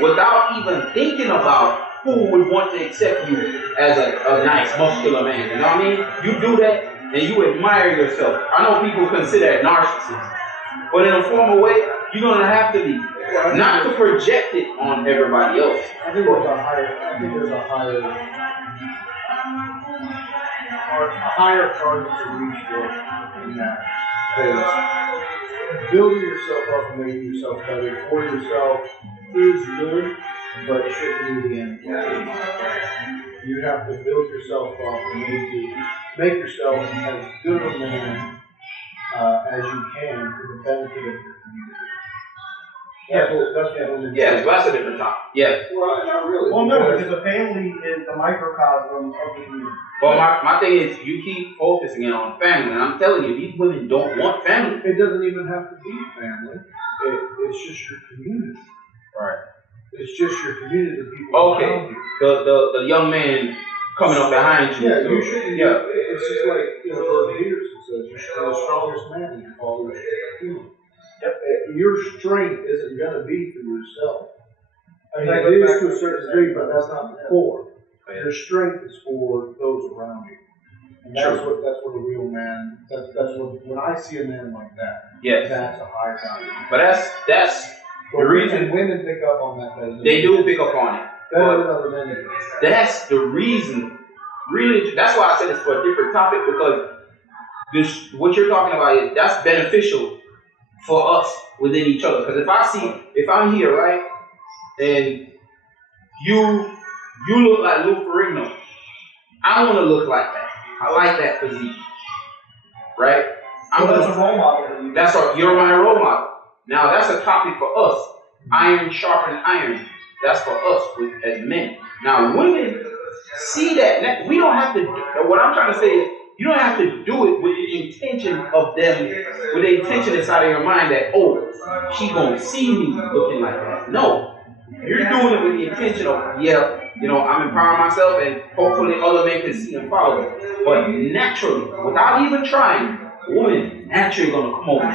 without even thinking about who would want to accept you as a nice muscular man. You know what I mean? You do that and you admire yourself. I know people consider it narcissism, but in a formal way, you're gonna have to be. Not to project it on everybody else. I think there's a higher target to reach for in that. Because building yourself up and making yourself better for yourself is good, but it shouldn't be the end goal. You have to build yourself up and make yourself as good a man as you can for the benefit of your community. That's that's a different topic. Yes. Well, not really. Well, no, because the family is the microcosm of the community. Well, my thing is, you keep focusing it on family, and I'm telling you, these women don't want family. It doesn't even have to be family. It's just your community. Right. It's just your community, the people around you. The young man coming up behind you. Yeah, you shouldn't. Yeah. It's just like, George Peterson says, you should be the strongest man in your father's community. Yep. Your strength isn't going to be for yourself. I mean, it is to a certain degree, but that's not the core. Your strength is for those around you, and that's what a real man. That's what when I see a man like that. Yes. That's a high value. But that's the reason women pick up on that. They do pick up on it. Better than other men. That's the reason. Really, that's why I said it's for a different topic because what you're talking about that's beneficial for us within each other. Because if I'm here, right, and you look like Lou Ferrigno, I want to look like that. I like that physique, right? That's a role model. You're my role model. Now that's a topic for us. Iron sharpens iron. That's for us as men. Now women see that. We don't have to. What I'm trying to say is, you don't have to do it with the intention of them, with the intention inside of your mind that, oh, she gonna see me looking like that. No, you're doing it with the intention of, I'm empowering myself and hopefully other men can see and follow it. But naturally, without even trying, women naturally gonna come over.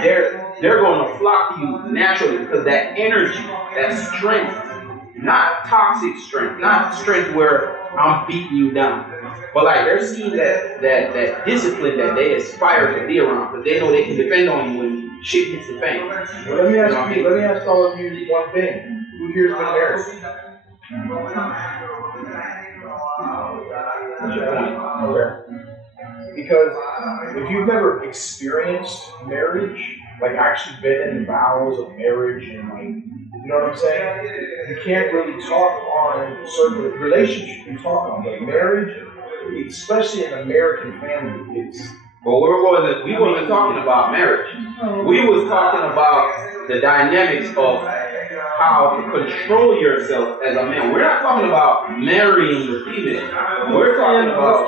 They're gonna flock to you naturally because that energy, that strength, not toxic strength, not strength where I'm beating you down. But like they're seeing that discipline that they aspire to be around because they know they can depend on you when shit hits the fan. Well, let me ask all of you one thing. Who here's been married? Okay. Because if you've never experienced marriage, like actually been in vows of marriage and you know what I'm saying? You can't really talk on certain relationships. You talk on, but marriage, especially in an American family, it's. Well, we wasn't talking about marriage. We was talking about the dynamics of how to control yourself as a man. We're not talking about marrying the female. We're talking about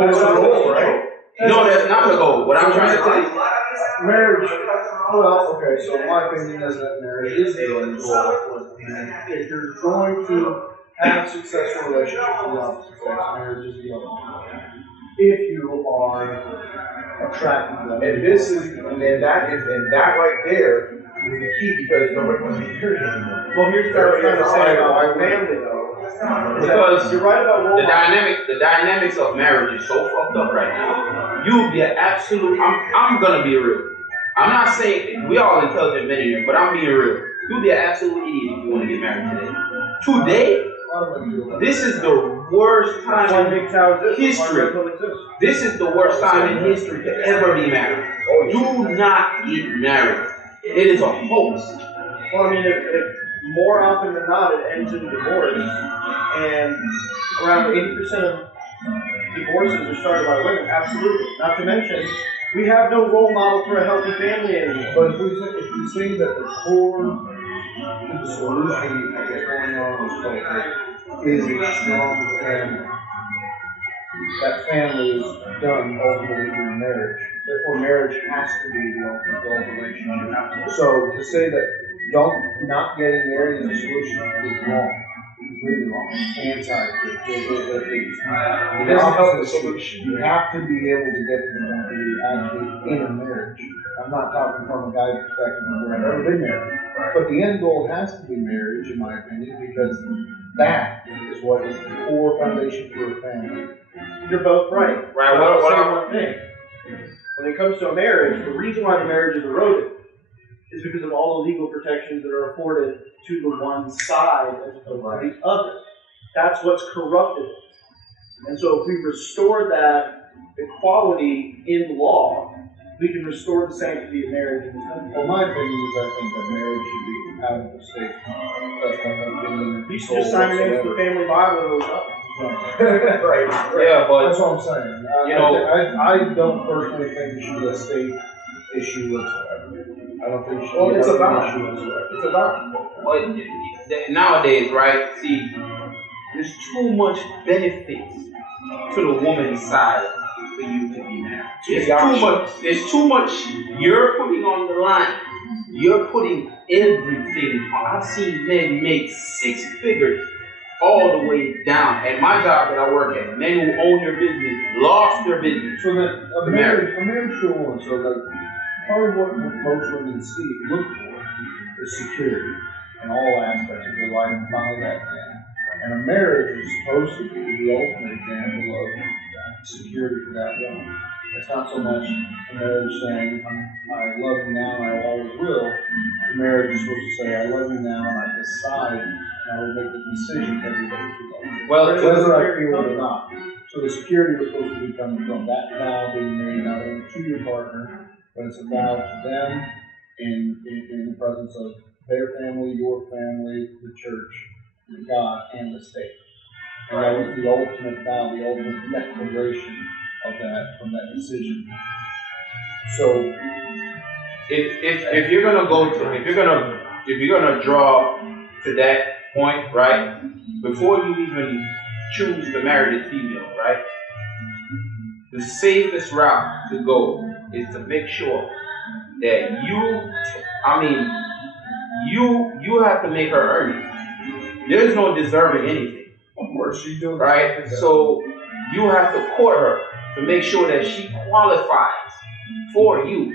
that's the goal, right? No, that's not the goal. What I'm trying to tell you. Marriage. Well, so my opinion is that marriage is the end goal. If you're going to have successful relationships with the opposite sex, marriage is the ultimate. If you are attracted to them. And this is, and that right there is the key because nobody wants to be married anymore. Well, here's what I was trying to say about family, though. Because you're right about role the dynamics of marriage is so fucked up right now. You'll be an absolute. I'm gonna be real. I'm not saying we all intelligent men in here, but I'm being real. You'll be an absolute idiot if you want to get married today. Today, this is the worst time in history. This is the worst time in history to ever be married. Do not get married. It is a hoax. Well, I mean, if more often than not it ends in divorce, and around 80% of divorces are started by women, absolutely. Not to mention, we have no role model for a healthy family anymore. But if we say that the core to the solution of what's going on in this culture is a strong family, that family is done ultimately through marriage. Therefore, marriage has to be the ultimate goal of relationship. So to say that not getting married is a solution is wrong. Completely wrong. It doesn't help the solution. You have to be able to get to the point where you're actually in a marriage. I'm not talking from a guy's perspective where I've never been married. But the end goal has to be marriage, in my opinion, because that is what is the core foundation for a family. You're both right. Right. I'll say one thing. When it comes to a marriage, the reason why the marriage is eroded is because of all the legal protections that are afforded to the one side as opposed to the other. That's what's corrupted it. And so if we restore that equality in law, we can restore the sanctity of marriage in this country. Well, my opinion is I think that marriage should be out of the state. That's my opinion. You should just sign it into the family Bible and it was up. Right. Yeah, but that's what I'm saying. I don't personally think it should be a state issue whatsoever. I don't think it should be it's an about issue whatsoever. It's about nowadays, right? See, there's too much benefits to the woman's side for you to be married. There's too much you're putting on the line. You're putting everything on. I've seen men make 6 figures all the way down. At my job that I work at, men who own their business lost their business. So that a marriage to a woman, so that part of what most women look for is security in all aspects of their life by that man. And a marriage is supposed to be the ultimate example of security for that woman. It's not so much a marriage saying, I love you now and I always will. The marriage is supposed to say, I love you now and I decide and I will make the decision every day to love you. Well, whether I feel it or not. So the security was supposed to be coming from that vow being made not only to your partner, but it's a vow to them in the presence of their family, your family, the church, God, and the state. And that was the ultimate vow, the ultimate declaration of that, from that decision. So, if you're gonna draw to that point, right? Before you even choose to marry this female, right? The safest route to go is to make sure that you have to make her earn it. There's no deserving anything. of course, you do. Right? So you have to court her to make sure that she qualifies for you.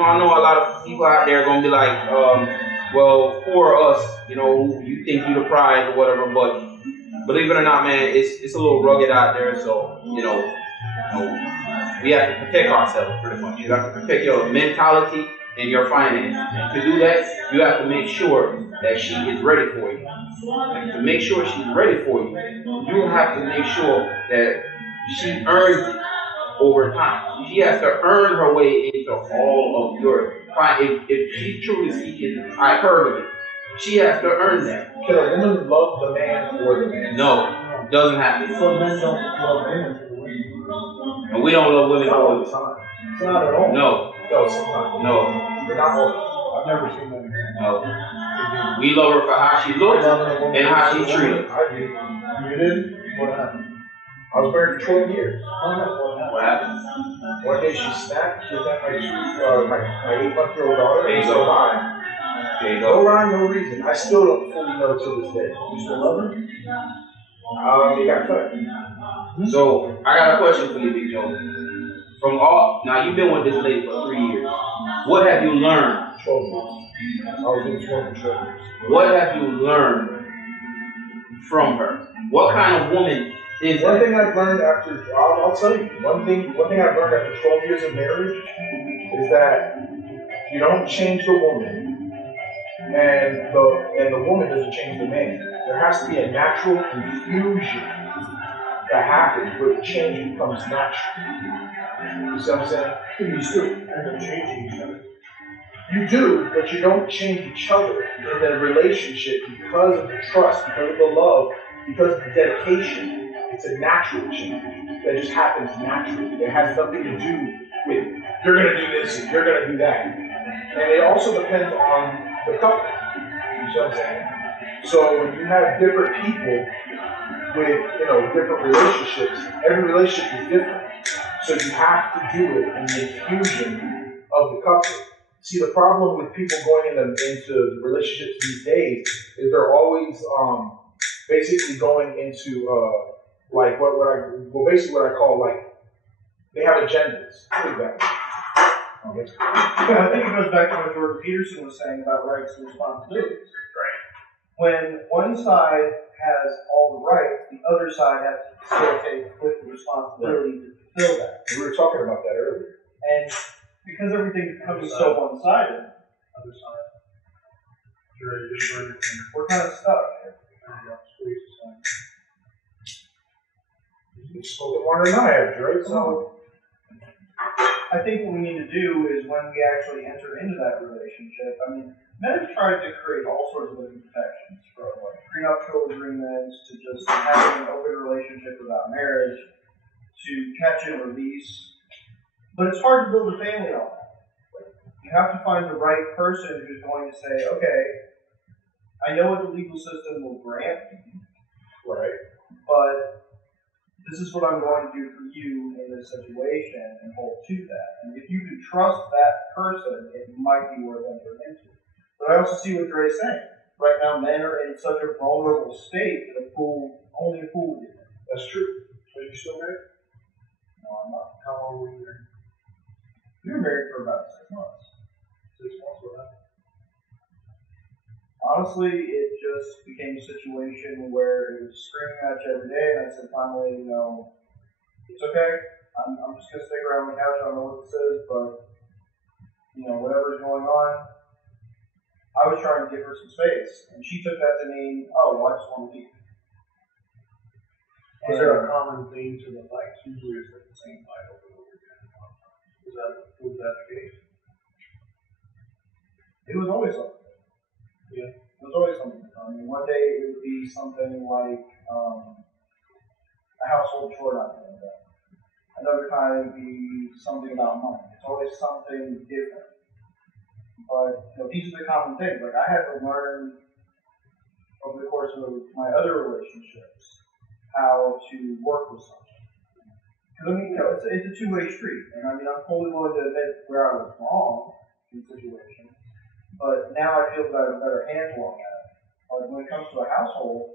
I know a lot of people out there are going to be like, well, for us, you think you're the prize or whatever, but believe it or not, man, it's a little rugged out there, so, we have to protect ourselves pretty much. You have to protect your mentality and your finances. And to do that, you have to make sure that she is ready for you. And to make sure she's ready for you, you have to make sure that she earns it over time. She has to earn her way into all of your finances. If she's truly seeking hypergamy, she has to earn that. Can a woman love the man for the man? No, it doesn't happen. So men don't love women for the women. And we don't love women Not all all the time. Not at all. No, No, sometimes. no, But not all I've never seen that again. no. We love her for how she looks and how she treated. I did. You did? What happened? I was married for 12 years. What happened? One day she snapped, she was at my 8-month-old daughter, and so died. Yeah. There you No go. rhyme, no reason. I still don't fully know to this day. You still love her? It got cut. So I got a question for you, Big Joe. Now you've been with this lady for 3 years. What have you learned? 12 years. I was in this woman for 12 years. What have you learned from her? What kind of woman is One that? thing I've learned I'll tell you, one thing I've learned after 12 years of marriage is that you don't change the woman, and the woman doesn't change the man. There has to be a natural confusion that happens where the change becomes natural. You see what I'm saying? You still end up changing each other. You do, but you don't change each other in a relationship because of the trust, because of the love, because of the dedication. It's a natural change that just happens naturally. It has nothing to do with you're going to do this and you're going to do that. And it also depends on the couple. You see what I'm saying? So when you have different people with different relationships, every relationship is different. So you have to do it in the infusion of the couple. See, the problem with people going into relationships these days is they're always basically going into basically what I call they have agendas. Put it that way. Okay. I think it goes back to what Jordan Peterson was saying about rights and responsibilities. Right. When one side has all the rights, the other side has to facilitate with the responsibility to fulfill that. We were talking about that earlier. And because everything becomes so one-sided, Other side. You're just burning your finger. we're kind of stuck. There you go. Squeeze the side. You've spoken more than I have, Dre. So I think what we need to do is when we actually enter into that relationship, men have tried to create all sorts of different protections, from prenuptial agreements to just having an open relationship without marriage to catch and release. But it's hard to build a family on that. You have to find the right person who's going to say, okay, I know what the legal system will grant me, right. but this is what I'm going to do for you in this situation and hold to that. And if you can trust that person, it might be worth entering into. But I also see what Dre's saying. Right now, men are in such a vulnerable state that only a fool would do that. That's true. Are you still married? No, I'm not. How long were you married? We were married for about 6 months. 6 months. What happened? Honestly, it just became a situation where it was screaming at you every day, and I said, finally, it's okay. I'm just going to stick around on the couch. I don't know what this is, but, whatever's going on, I was trying to give her some space, and she took that to mean, oh, well, I just want to leave. Is there a common theme to the fights? Usually it's the same fight over and over again. Was that the case? It was always something. Yeah. It was always something. One day it would be something like a household chore not getting done. Another time it would be something about money. It's always something different. But these are the common things. Like I had to learn over the course of my other relationships how to work with something. Because it's a two-way street, and I'm fully willing to admit where I was wrong in the situation. But now I feel that I have a better handle on that. But when it comes to a household,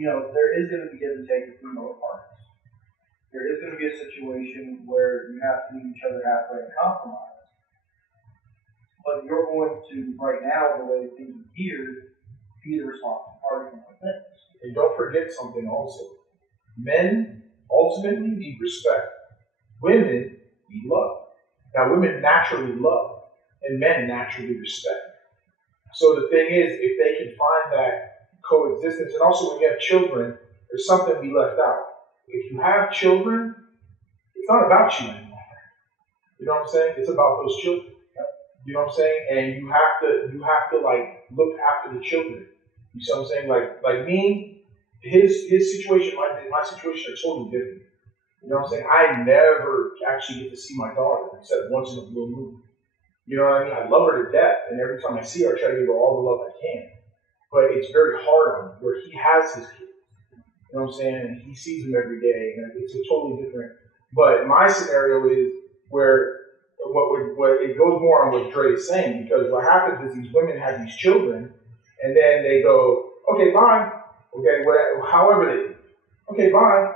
there is going to be give and take between both parties. There is going to be a situation where you have to meet each other halfway and compromise. But you're going to, right now, the way things are geared, be the responsible party for more things. And don't forget something also. Men ultimately need respect. Women need love. Now, women naturally love, and men naturally respect. So the thing is, if they can find that coexistence, and also when you have children, there's something we left out. If you have children, it's not about you anymore. You know what I'm saying? It's about those children. You know what I'm saying? And you have to look after the children. You see what I'm saying? Like me, his situation, my situation are totally different. You know what I'm saying? I never actually get to see my daughter except once in a blue moon. You know what I mean? I love her to death, and every time I see her, I try to give her all the love I can. But it's very hard on me where he has his kids. You know what I'm saying? And he sees them every day, and it's a totally different. But my scenario is where what it goes more on what Dre is saying, because what happens is these women have these children, and then they go, okay, bye. Okay, whatever, however they do. Okay, bye.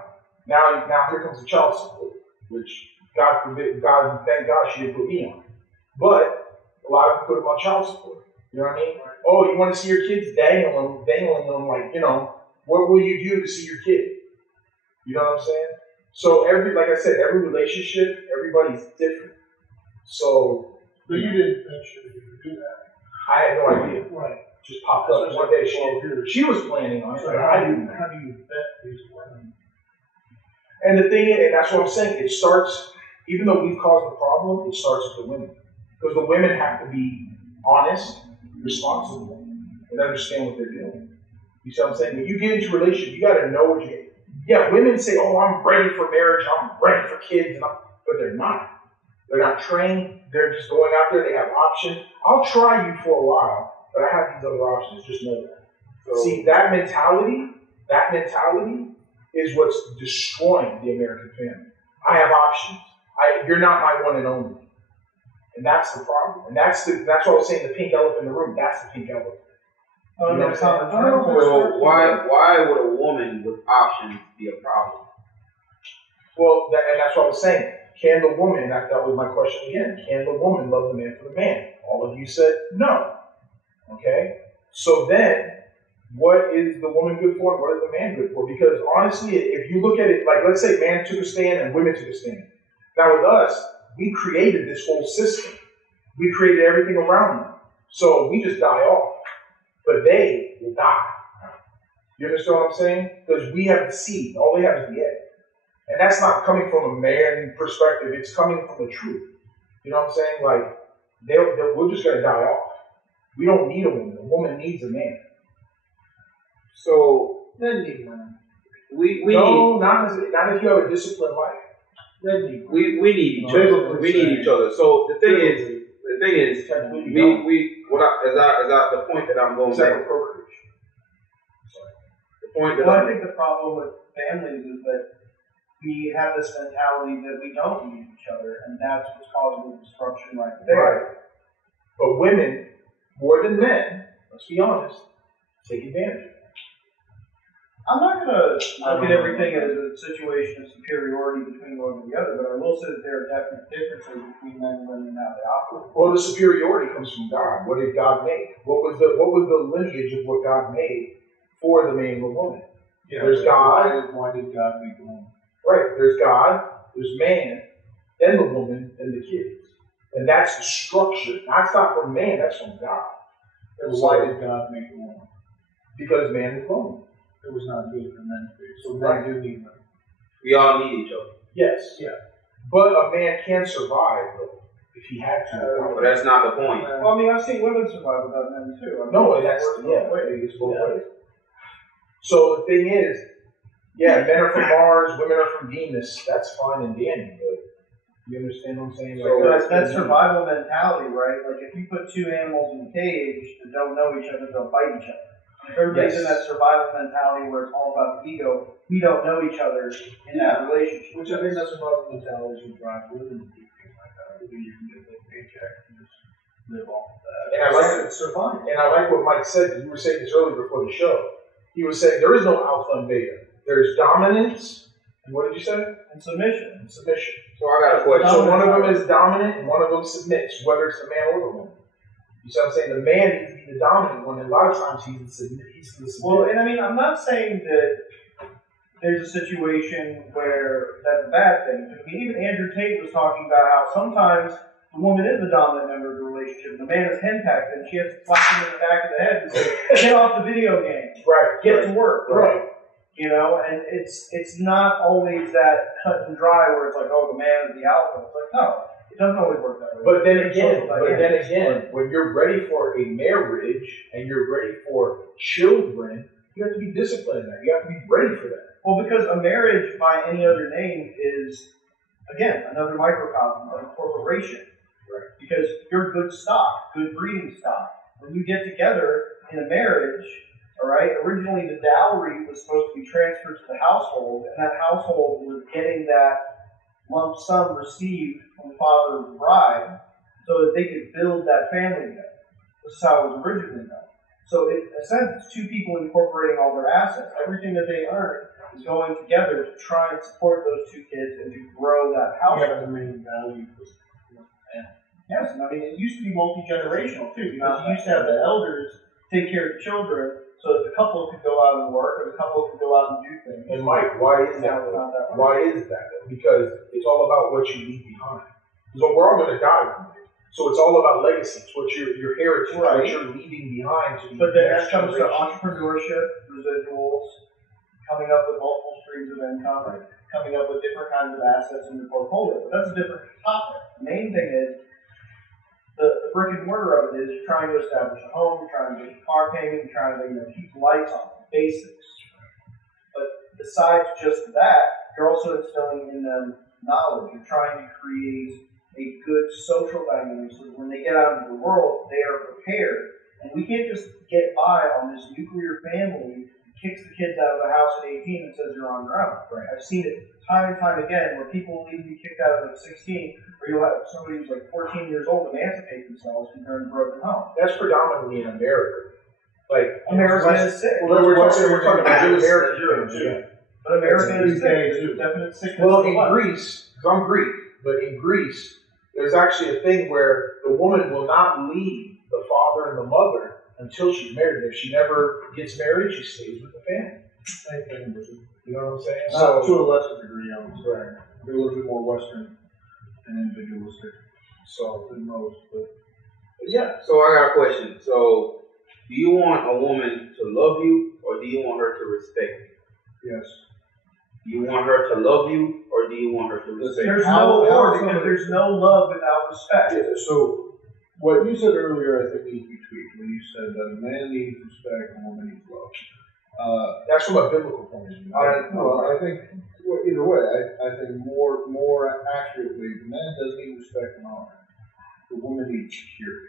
Now here comes the child support, which God forbid, thank God she didn't put me on. But a lot of them put them on child support. You know what I mean? Oh, you want to see your kids dangling them, like, what will you do to see your kid? You know what I'm saying? So like I said, every relationship, everybody's different. So. But you didn't think she was going to do that. I had no idea. Right. Just popped up one day. She was planning on it. So how do you vet these women? And the thing is, and that's what I'm saying, it starts, even though we've caused the problem, it starts with the women. Because the women have to be honest, responsible, and understand what they're doing. You see what I'm saying? When you get into a relationship, you got to know what you're. Yeah, women say, oh, I'm ready for marriage, I'm ready for kids, but they're not. They're not trained, they're just going out there, they have options. I'll try you for a while, but I have these other options, just know that. So, see, that mentality is what's destroying the American family. I have options. You're not my one and only. And that's the problem. And that's what I was saying, the pink elephant in the room. That's the pink elephant. So why would a woman with options be a problem? Well, and that's what I was saying. Can the woman, that was my question again, can the woman love the man for the man? All of you said no. Okay? So then, what is the woman good for and what is the man good for? Because honestly, if you look at it, like let's say man took a stand and women took a stand. Now with us, we created this whole system. We created everything around them. So we just die off. But they will die. You understand what I'm saying? Because we have the seed. All they have is the egg. And that's not coming from a man perspective. It's coming from the truth. You know what I'm saying? Like, we're just going to die off. We don't need a woman. A woman needs a man. So, Men need women. Not if you have a disciplined life. Men need women. We need each other. We need each other. So the thing is, the point that I'm going back. I think the problem with families is that we have this mentality that we don't need each other, and that's what's causing the disruption right there. Right. But women, more than men, let's be honest, take advantage of it. I'm not going to look at everything as a situation of superiority between one and the other, but I will say that there are definite differences between men and women and how they operate. Well, the superiority comes from God. What did God make? What was the lineage of what God made for the man and the woman? Yeah, there's God. Why did God make the woman? Right. There's God, there's man, then the woman, then the kids. And that's the structure. That's not from man, that's from God. Why did God make the woman? Because man is lonely. It was not good for men to be. So men do need women. We all need each other. Yes. Yeah. But a man can survive, though, if he had to. But that's not the point. Well, I mean, I've seen women survive without men, too. No, that's, it's both ways. So the thing is, men are from Mars, women are from Venus. That's fine and dandy, but you understand what I'm saying? So that's survival mentality, right? Like if you put two animals in a cage that don't know each other, they'll bite each other. If everybody's in that survival mentality where it's all about the ego, we don't know each other in that relationship. Which I think that's survival mentality should drive women to do things like that. Because you can get a paycheck and just live off of that. And I like what Mike said. You were saying this earlier before the show. He was saying there is no alpha and beta. There's dominance, and what did you say? And submission. And submission. So I got a question. So one of them is dominant, and one of them submits, whether it's the man or the woman. You see what I'm saying? The man needs to be the dominant one, and a lot of times he's the submissive. Well, and I mean, I'm not saying that there's a situation where that's a bad thing. I mean, even Andrew Tate was talking about how sometimes the woman is the dominant member of the relationship. The man is henpecked, and she has to slap him in the back of the head and say, get off the video game. Right. Get to work. Right. You know, and it's not always that cut and dry where it's like, oh, the man is the alpha. It's like, no, it doesn't always work that way. But then again, when you're ready for a marriage and you're ready for children, you have to be disciplined in that. You have to be ready for that. Well, because a marriage by any other name is, again, another microcosm of a corporation. Right. Because you're good stock, good breeding stock. When you get together in a marriage, all right, originally the dowry was supposed to be transferred to the household, and that household was getting that lump sum received from the father of the bride so that they could build that family together. This is how it was originally done. So in a sense, it's two people incorporating all their assets. Everything that they earn is going together to try and support those two kids and to grow that household. Yeah, the main value was Yes, and I mean, it used to be multi-generational too, because you used to have the elders take care of the children so that the couple could go out and work, or the couple could go out and do things. And Mike, why is that? Why is that? Because it's all about what you leave behind. So we're all going to die one day. So it's all about legacy. It's what your heritage, what you're leaving behind to the But then that next comes to generation. entrepreneurship, residuals, coming up with multiple streams of income, coming up with different kinds of assets in your portfolio. But that's a different topic. The main thing is the brick and mortar of it is you're trying to establish a home, you're trying to get a car payment, you're trying to keep the lights on, basics. But besides just that, you're also instilling in them knowledge. You're trying to create a good social dynamic so that when they get out into the world, they are prepared. And we can't just get by on this nuclear family that kicks the kids out of the house at 18 and says you're on your own. Right. I've seen it time and time again where people will even be kicked out at like 16, or you'll have somebody who's like 14 years old emancipate themselves because they're in a broken home. That's predominantly in America. Like America is sick. Well, we're talking about America too. But America is sick. UK There's too. a definite sickness. Well, to in life. Greece, because I'm Greek, but in Greece, there's actually a thing where the woman will not leave the father and the mother until she's married. If she never gets married, she stays with the family. same thing in Brazil. You know what I'm saying? Not to a lesser degree, I would say. Right. They're a little bit more Western and individualistic. So than most, but Yeah. So I got a question. So, do you want a woman to love you, or do you want her to respect you? yes. Do you want her to love you, or do you want her to respect you? There's How- no how or is because somebody- there's no love without respect. Yeah, so what you said earlier, I think needs to be tweaked. When you said that a man needs respect and a woman needs love. That's from a biblical point of view. I think well, either way. I think more accurately, the man does need respect and honor. The woman needs security,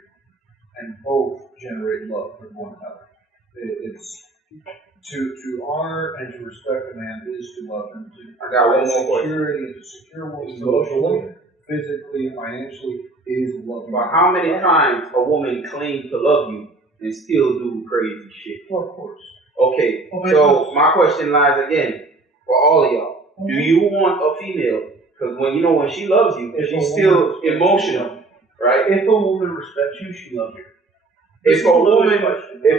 and both generate love for one another. It's to honor and to respect a man is to love him. I got one more question. Security and to secure a woman Is to love the emotionally, woman. physically, financially is loving. But how many times a woman claims to love you and still do crazy shit? Well, of course. Okay, Well, but- so my question lies again for all of y'all. Do you want a female? Because when she loves you, If a she's woman still respects you. emotional, right? If a woman respects you, she loves you. If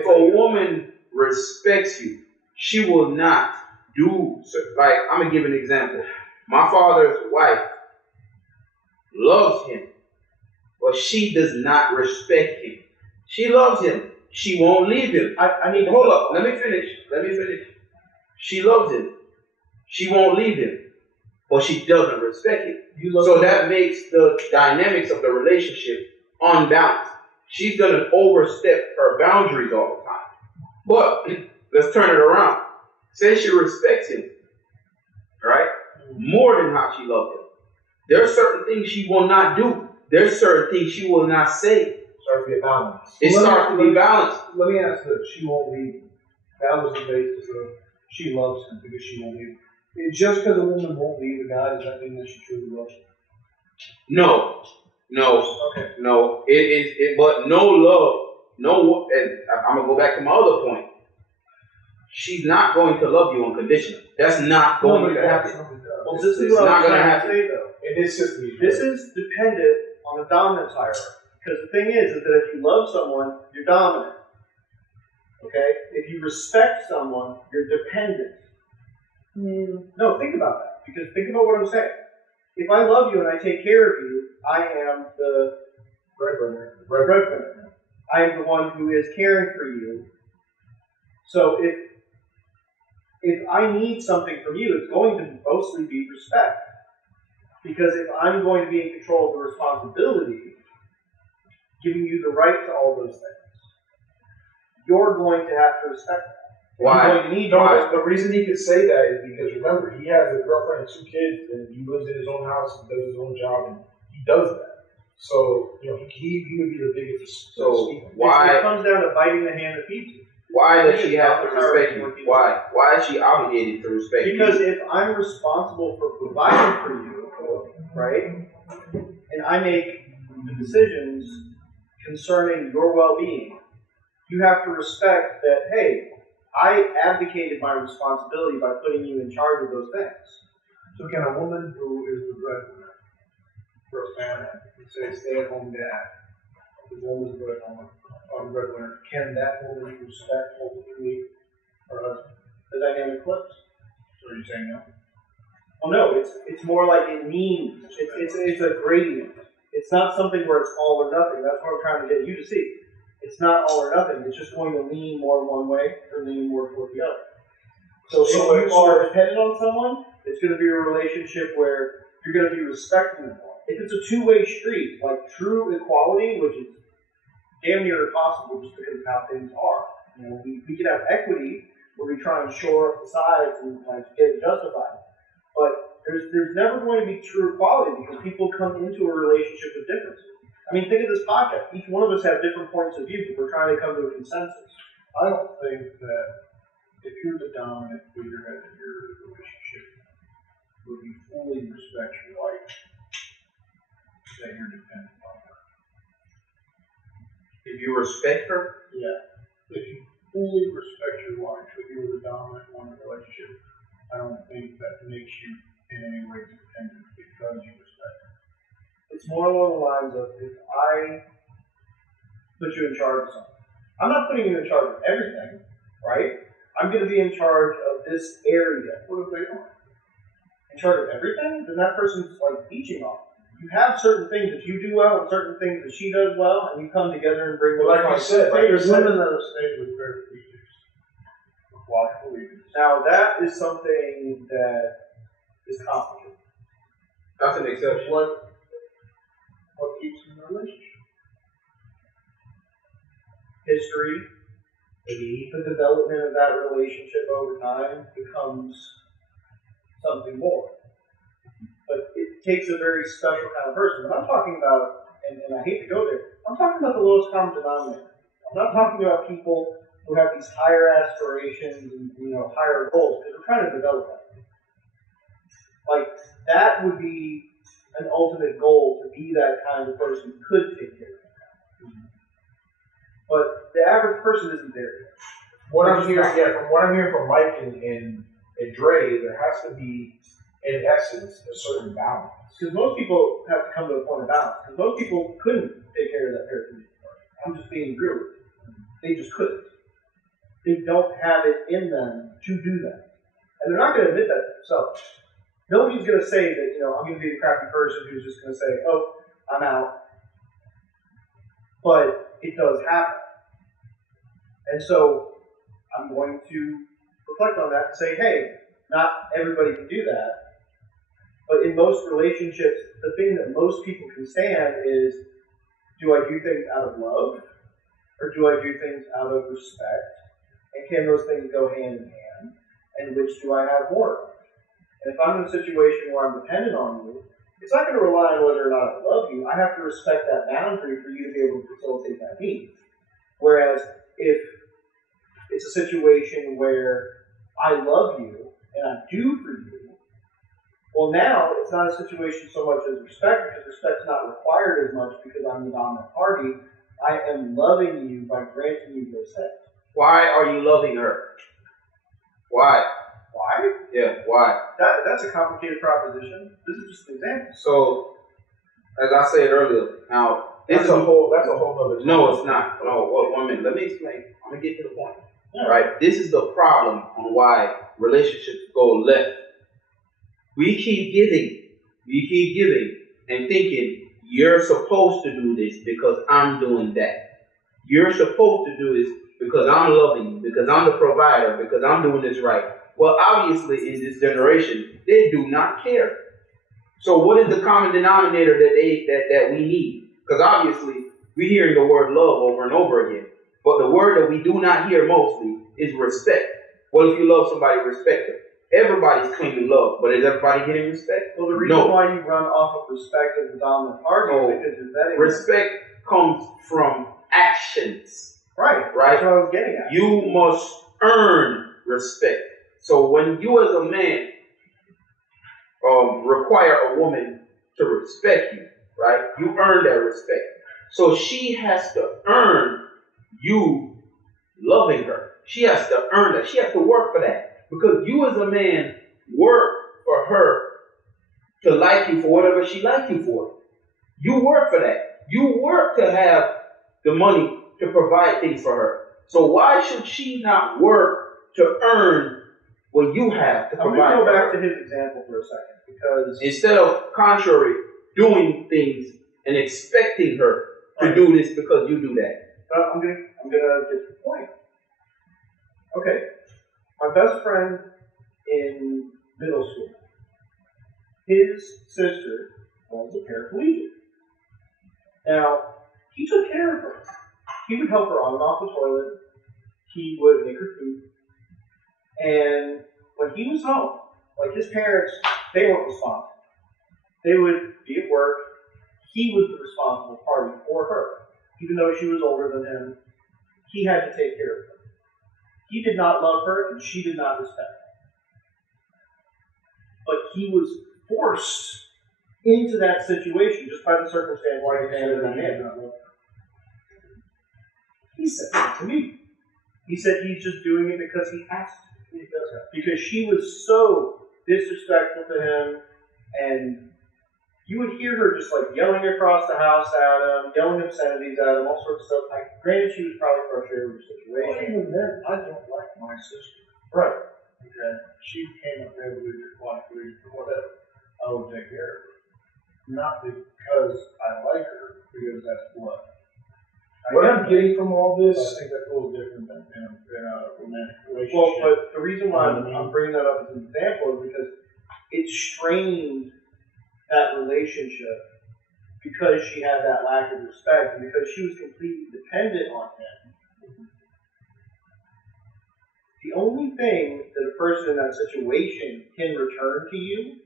a woman respects you, she will not do like I'm gonna give an example. My father's wife loves him, but she does not respect him. She loves him. She won't leave him. I need to Hold up. Let me finish. She loves him. She won't leave him, but she doesn't respect him. So that makes the dynamics of the relationship unbalanced. She's gonna overstep her boundaries all the time. But let's turn it around. Say she respects him, right? More than how she loves him. There are certain things she will not do. There's certain things she will not say. Starts to be a balance. It starts to be balanced. Let me ask this: she won't leave him. That was the basis of she loves him because she won't leave him. Just because a woman won't leave a guy, does that mean that she truly loves him? No. Okay. No. But no love. No. And I'm gonna go back to my other point. She's not going to love you unconditionally. That's not going to happen. Well, this is It's what I not was gonna trying to happen. say, though. In this system, This is dependent on the dominance hierarchy. Because the thing is that if you love someone, you're dominant. Okay? If you respect someone, you're dependent. No, think about that. Because think about what I'm saying. If I love you and I take care of you, I am the breadwinner. I am the one who is caring for you. So if I need something from you, it's going to mostly be respect. Because if I'm going to be in control of the responsibility, giving you the right to all those things, you're going to have to respect that. Why? You're going to need No, the reason he could say that is because remember, he has a girlfriend and 2 kids, and he lives in his own house and does his own job, and he does that. So, he would be the biggest. So It why comes down to biting the hand that feeds you. does she have to respect you? Why is she obligated to respect you? Because if I'm responsible for providing for you, output, right? And I make the decisions concerning your well-being. You have to respect that, hey, I abdicated my responsibility by putting you in charge of those things. So can a woman who is the breadwinner for a family, say stay-at-home dad, the woman's breadwinner, can that woman respect ultimately her husband? The dynamic flips. So you're saying no? Well, no, it's more like it means. It's a gradient. It's not something where it's all or nothing. That's what I'm trying to get you to see. It's not all or nothing. It's just going to lean more one way or lean more toward the other. So if you are dependent on someone, it's going to be a relationship where you're going to be respecting them more. If it's a two-way street, like true equality, which is damn near impossible just because of how things are. You know, we could have equity where we try and shore up the sides and like get it justified. But there's never going to be true equality because people come into a relationship with differences. I mean, think of this podcast. Each one of us have different points of view, but we're trying to come to a consensus. I don't think that if you're the dominant figurehead in your relationship, would you fully respect your wife that you're dependent on her? If you respect her, Yeah. If you fully respect your wife, if you're the dominant one in the relationship, I don't think that makes you in any way dependent because you respect her. It's more along the lines of if I put you in charge of something. I'm not putting you in charge of everything, right? I'm going to be in charge of this area. What if they don't? In charge of everything? Then that person's like leeching off. You have certain things that you do well and certain things that she does well, and you come together and bring those Like you said, there's women that are stayed with very leaders, logical leaders. Now that is something that is complicated. that's an exception. What keeps in the relationship? History, the development of that relationship over time becomes something more. But it takes a very special kind of person. When I'm talking about, and I hate to go there, I'm talking about the lowest common denominator. I'm not talking about people who have these higher aspirations and higher goals because we're trying to develop that. Like that would be an ultimate goal to be that kind of person who could take care of that. But the average person isn't there yet. What I'm hearing from Mike and Dre is there has to be, in essence, a certain balance. Because most people have to come to a point of balance. Because most people couldn't take care of that paraplegic person. I'm just being real with you. They just couldn't. They don't have it in them to do that. And they're not going to admit that to themselves. Nobody's going to say that, I'm going to be the crappy person who's just going to say, oh, I'm out. But it does happen. And so I'm going to reflect on that and say, hey, not everybody can do that. But in most relationships, the thing that most people can stand is, do I do things out of love? Or do I do things out of respect? And can those things go hand in hand? And which do I have more of? And if I'm in a situation where I'm dependent on you, it's not going to rely on whether or not I love you. I have to respect that boundary for you to be able to facilitate that need. Whereas if it's a situation where I love you and I do for you, well, now it's not a situation so much as respect, because respect's not required as much because I'm the dominant party. I am loving you by granting you those things. Why are you loving her? Why? Why? Yeah, why? That's a complicated proposition. This is just an example. So, as I said earlier, now That's a whole other. No, it's not. No, 1 minute. Let me explain. I'm gonna get to the point. Yeah. Right? This is the problem on why relationships go left. We keep giving, and thinking you're supposed to do this because I'm doing that. You're supposed to do this because I'm loving you, because I'm the provider, because I'm doing this right. Well, obviously, in this generation, they do not care. So, what is the common denominator that we need? Because obviously, we're hearing the word love over and over again. But the word that we do not hear mostly is respect. Well, if you love somebody, respect them. Everybody's claiming love, but is everybody getting respect? Well, the reason why you run off of respect as the dominant party is because you're vetting. Respect comes from actions. Right. That's what I was getting at. You must earn respect. So when you as a man require a woman to respect you, right? You earn that respect. So she has to earn you loving her. She has to earn that. She has to work for that. Because you as a man work for her to like you for whatever she likes you for. You work for that. You work to have the money to provide things for her. So why should she not work to earn what you have to I'm provide? going to go for back her? to his example for a second because Instead of contrary, doing things and expecting her to do this because you do that. I'm gonna get to the point. Okay, my best friend in middle school, his sister was a paraplegic. Now, he took care of her. He would help her on and off the toilet. He would make her food. And when he was home, like his parents, they weren't responsible. They would be at work. He was the responsible party for her. Even though she was older than him, he had to take care of her. He did not love her, and she did not respect him. But he was forced into that situation just by the circumstance why he handed him in. He said that to me. He said he's just doing it because he has to. He does that. Because she was so disrespectful to him, and you would hear her just like yelling across the house at him, yelling obscenities at him, all sorts of stuff. Like, granted, she was probably frustrated with the situation. Well, even then, I don't like my sister. Right. Okay? She came up there with a quadriplegic or whatever. I would take care of her. Not because I like her, because that's what. What I'm getting from all this, I think that's a little different than in a romantic relationship. Well, but the reason why I'm bringing that up as an example is because it strained that relationship because she had that lack of respect and because she was completely dependent on him. The only thing that a person in that situation can return to you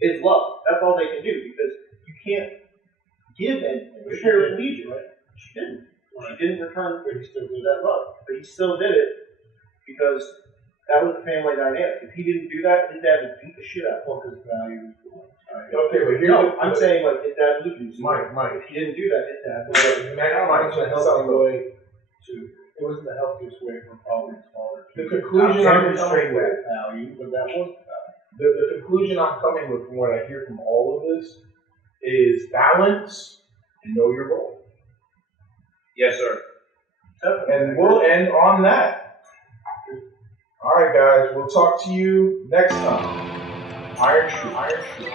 is love. That's all they can do because you can't give anything. You're paraplegic, right? She didn't. She didn't return, but he still did that love. But he still did it because that was the family dynamic. If he didn't do that, his dad would beat the shit out of him because values. okay, but here's No, I'm saying like his dad was abusive. Mike, If he didn't do that, his dad would. Mike, the healthy way to, it wasn't the healthiest way for probably his father. the conclusion I'm coming with, value, but that was the value. the conclusion I'm coming with from what I hear from all of this is balance and know your role. Yes, sir. And we'll end on that. All right, guys, we'll talk to you next time. Iron Shoe.